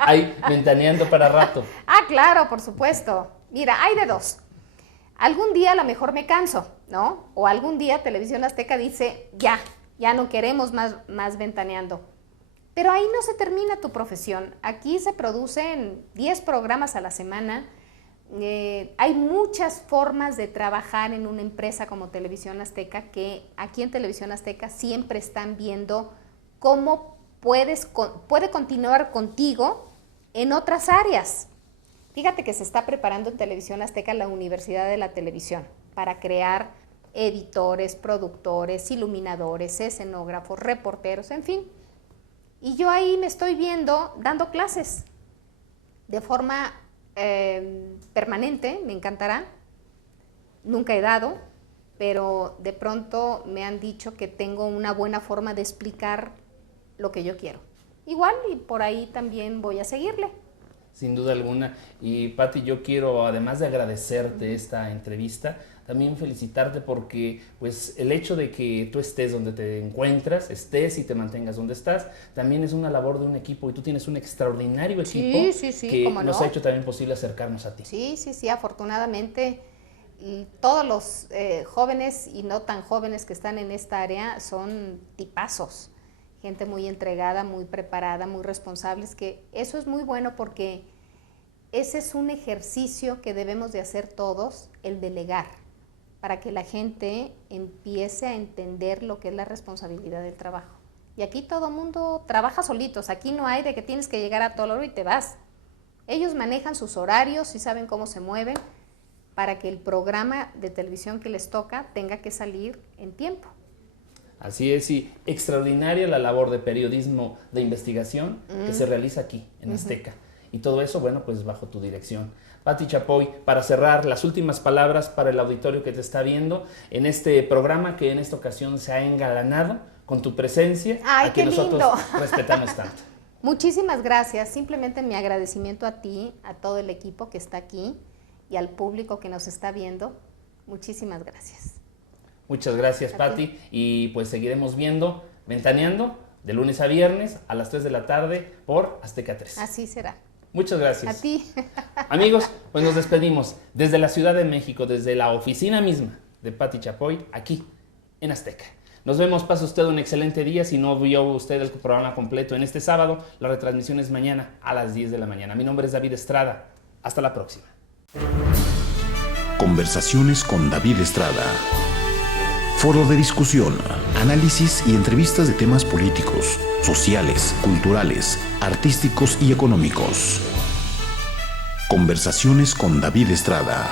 hay ventaneando para rato. Ah, claro, por supuesto. Mira, hay de dos. Algún día a lo mejor me canso, ¿no? O algún día Televisión Azteca dice, ya no queremos más ventaneando. Pero ahí no se termina tu profesión. Aquí se producen 10 programas a la semana. Hay muchas formas de trabajar en una empresa como Televisión Azteca, que aquí en Televisión Azteca siempre están viendo cómo puede continuar contigo en otras áreas. Fíjate que se está preparando en Televisión Azteca la Universidad de la Televisión para crear editores, productores, iluminadores, escenógrafos, reporteros, en fin. Y yo ahí me estoy viendo dando clases de forma permanente, me encantará. Nunca he dado, pero de pronto me han dicho que tengo una buena forma de explicar lo que yo quiero. Igual, y por ahí también voy a seguirle. Sin duda alguna. Y Pati, yo quiero, además de agradecerte esta entrevista, también felicitarte porque pues el hecho de que tú estés donde te encuentras, estés y te mantengas donde estás, también es una labor de un equipo y tú tienes un extraordinario equipo que nos ha hecho también posible acercarnos a ti. Sí, afortunadamente todos los jóvenes y no tan jóvenes que están en esta área son tipazos, gente muy entregada, muy preparada, muy responsables, que eso es muy bueno porque ese es un ejercicio que debemos de hacer todos, el delegar, para que la gente empiece a entender lo que es la responsabilidad del trabajo. Y aquí todo mundo trabaja solitos, aquí no hay de que tienes que llegar a tal hora y te vas. Ellos manejan sus horarios y saben cómo se mueven para que el programa de televisión que les toca tenga que salir en tiempo. Así es, y extraordinaria la labor de periodismo de investigación que se realiza aquí, en Azteca. Y todo eso, bueno, pues bajo tu dirección. Pati Chapoy, para cerrar, las últimas palabras para el auditorio que te está viendo en este programa que en esta ocasión se ha engalanado con tu presencia, ¡ay, a que qué lindo! nosotros respetamos tanto. Muchísimas gracias. Simplemente mi agradecimiento a ti, a todo el equipo que está aquí y al público que nos está viendo. Muchísimas gracias. Muchas gracias, Pati. Y pues seguiremos viendo, ventaneando, de lunes a viernes a las 3 de la tarde por Azteca 3. Así será. Muchas gracias. A ti. Amigos, pues nos despedimos desde la Ciudad de México, desde la oficina misma de Pati Chapoy, aquí en Azteca. Nos vemos, pase usted un excelente día. Si no vio usted el programa completo en este sábado, la retransmisión es mañana a las 10 de la mañana. Mi nombre es David Estrada. Hasta la próxima. Conversaciones con David Estrada. Foro de discusión, análisis y entrevistas de temas políticos, sociales, culturales, artísticos y económicos. Conversaciones con David Estrada.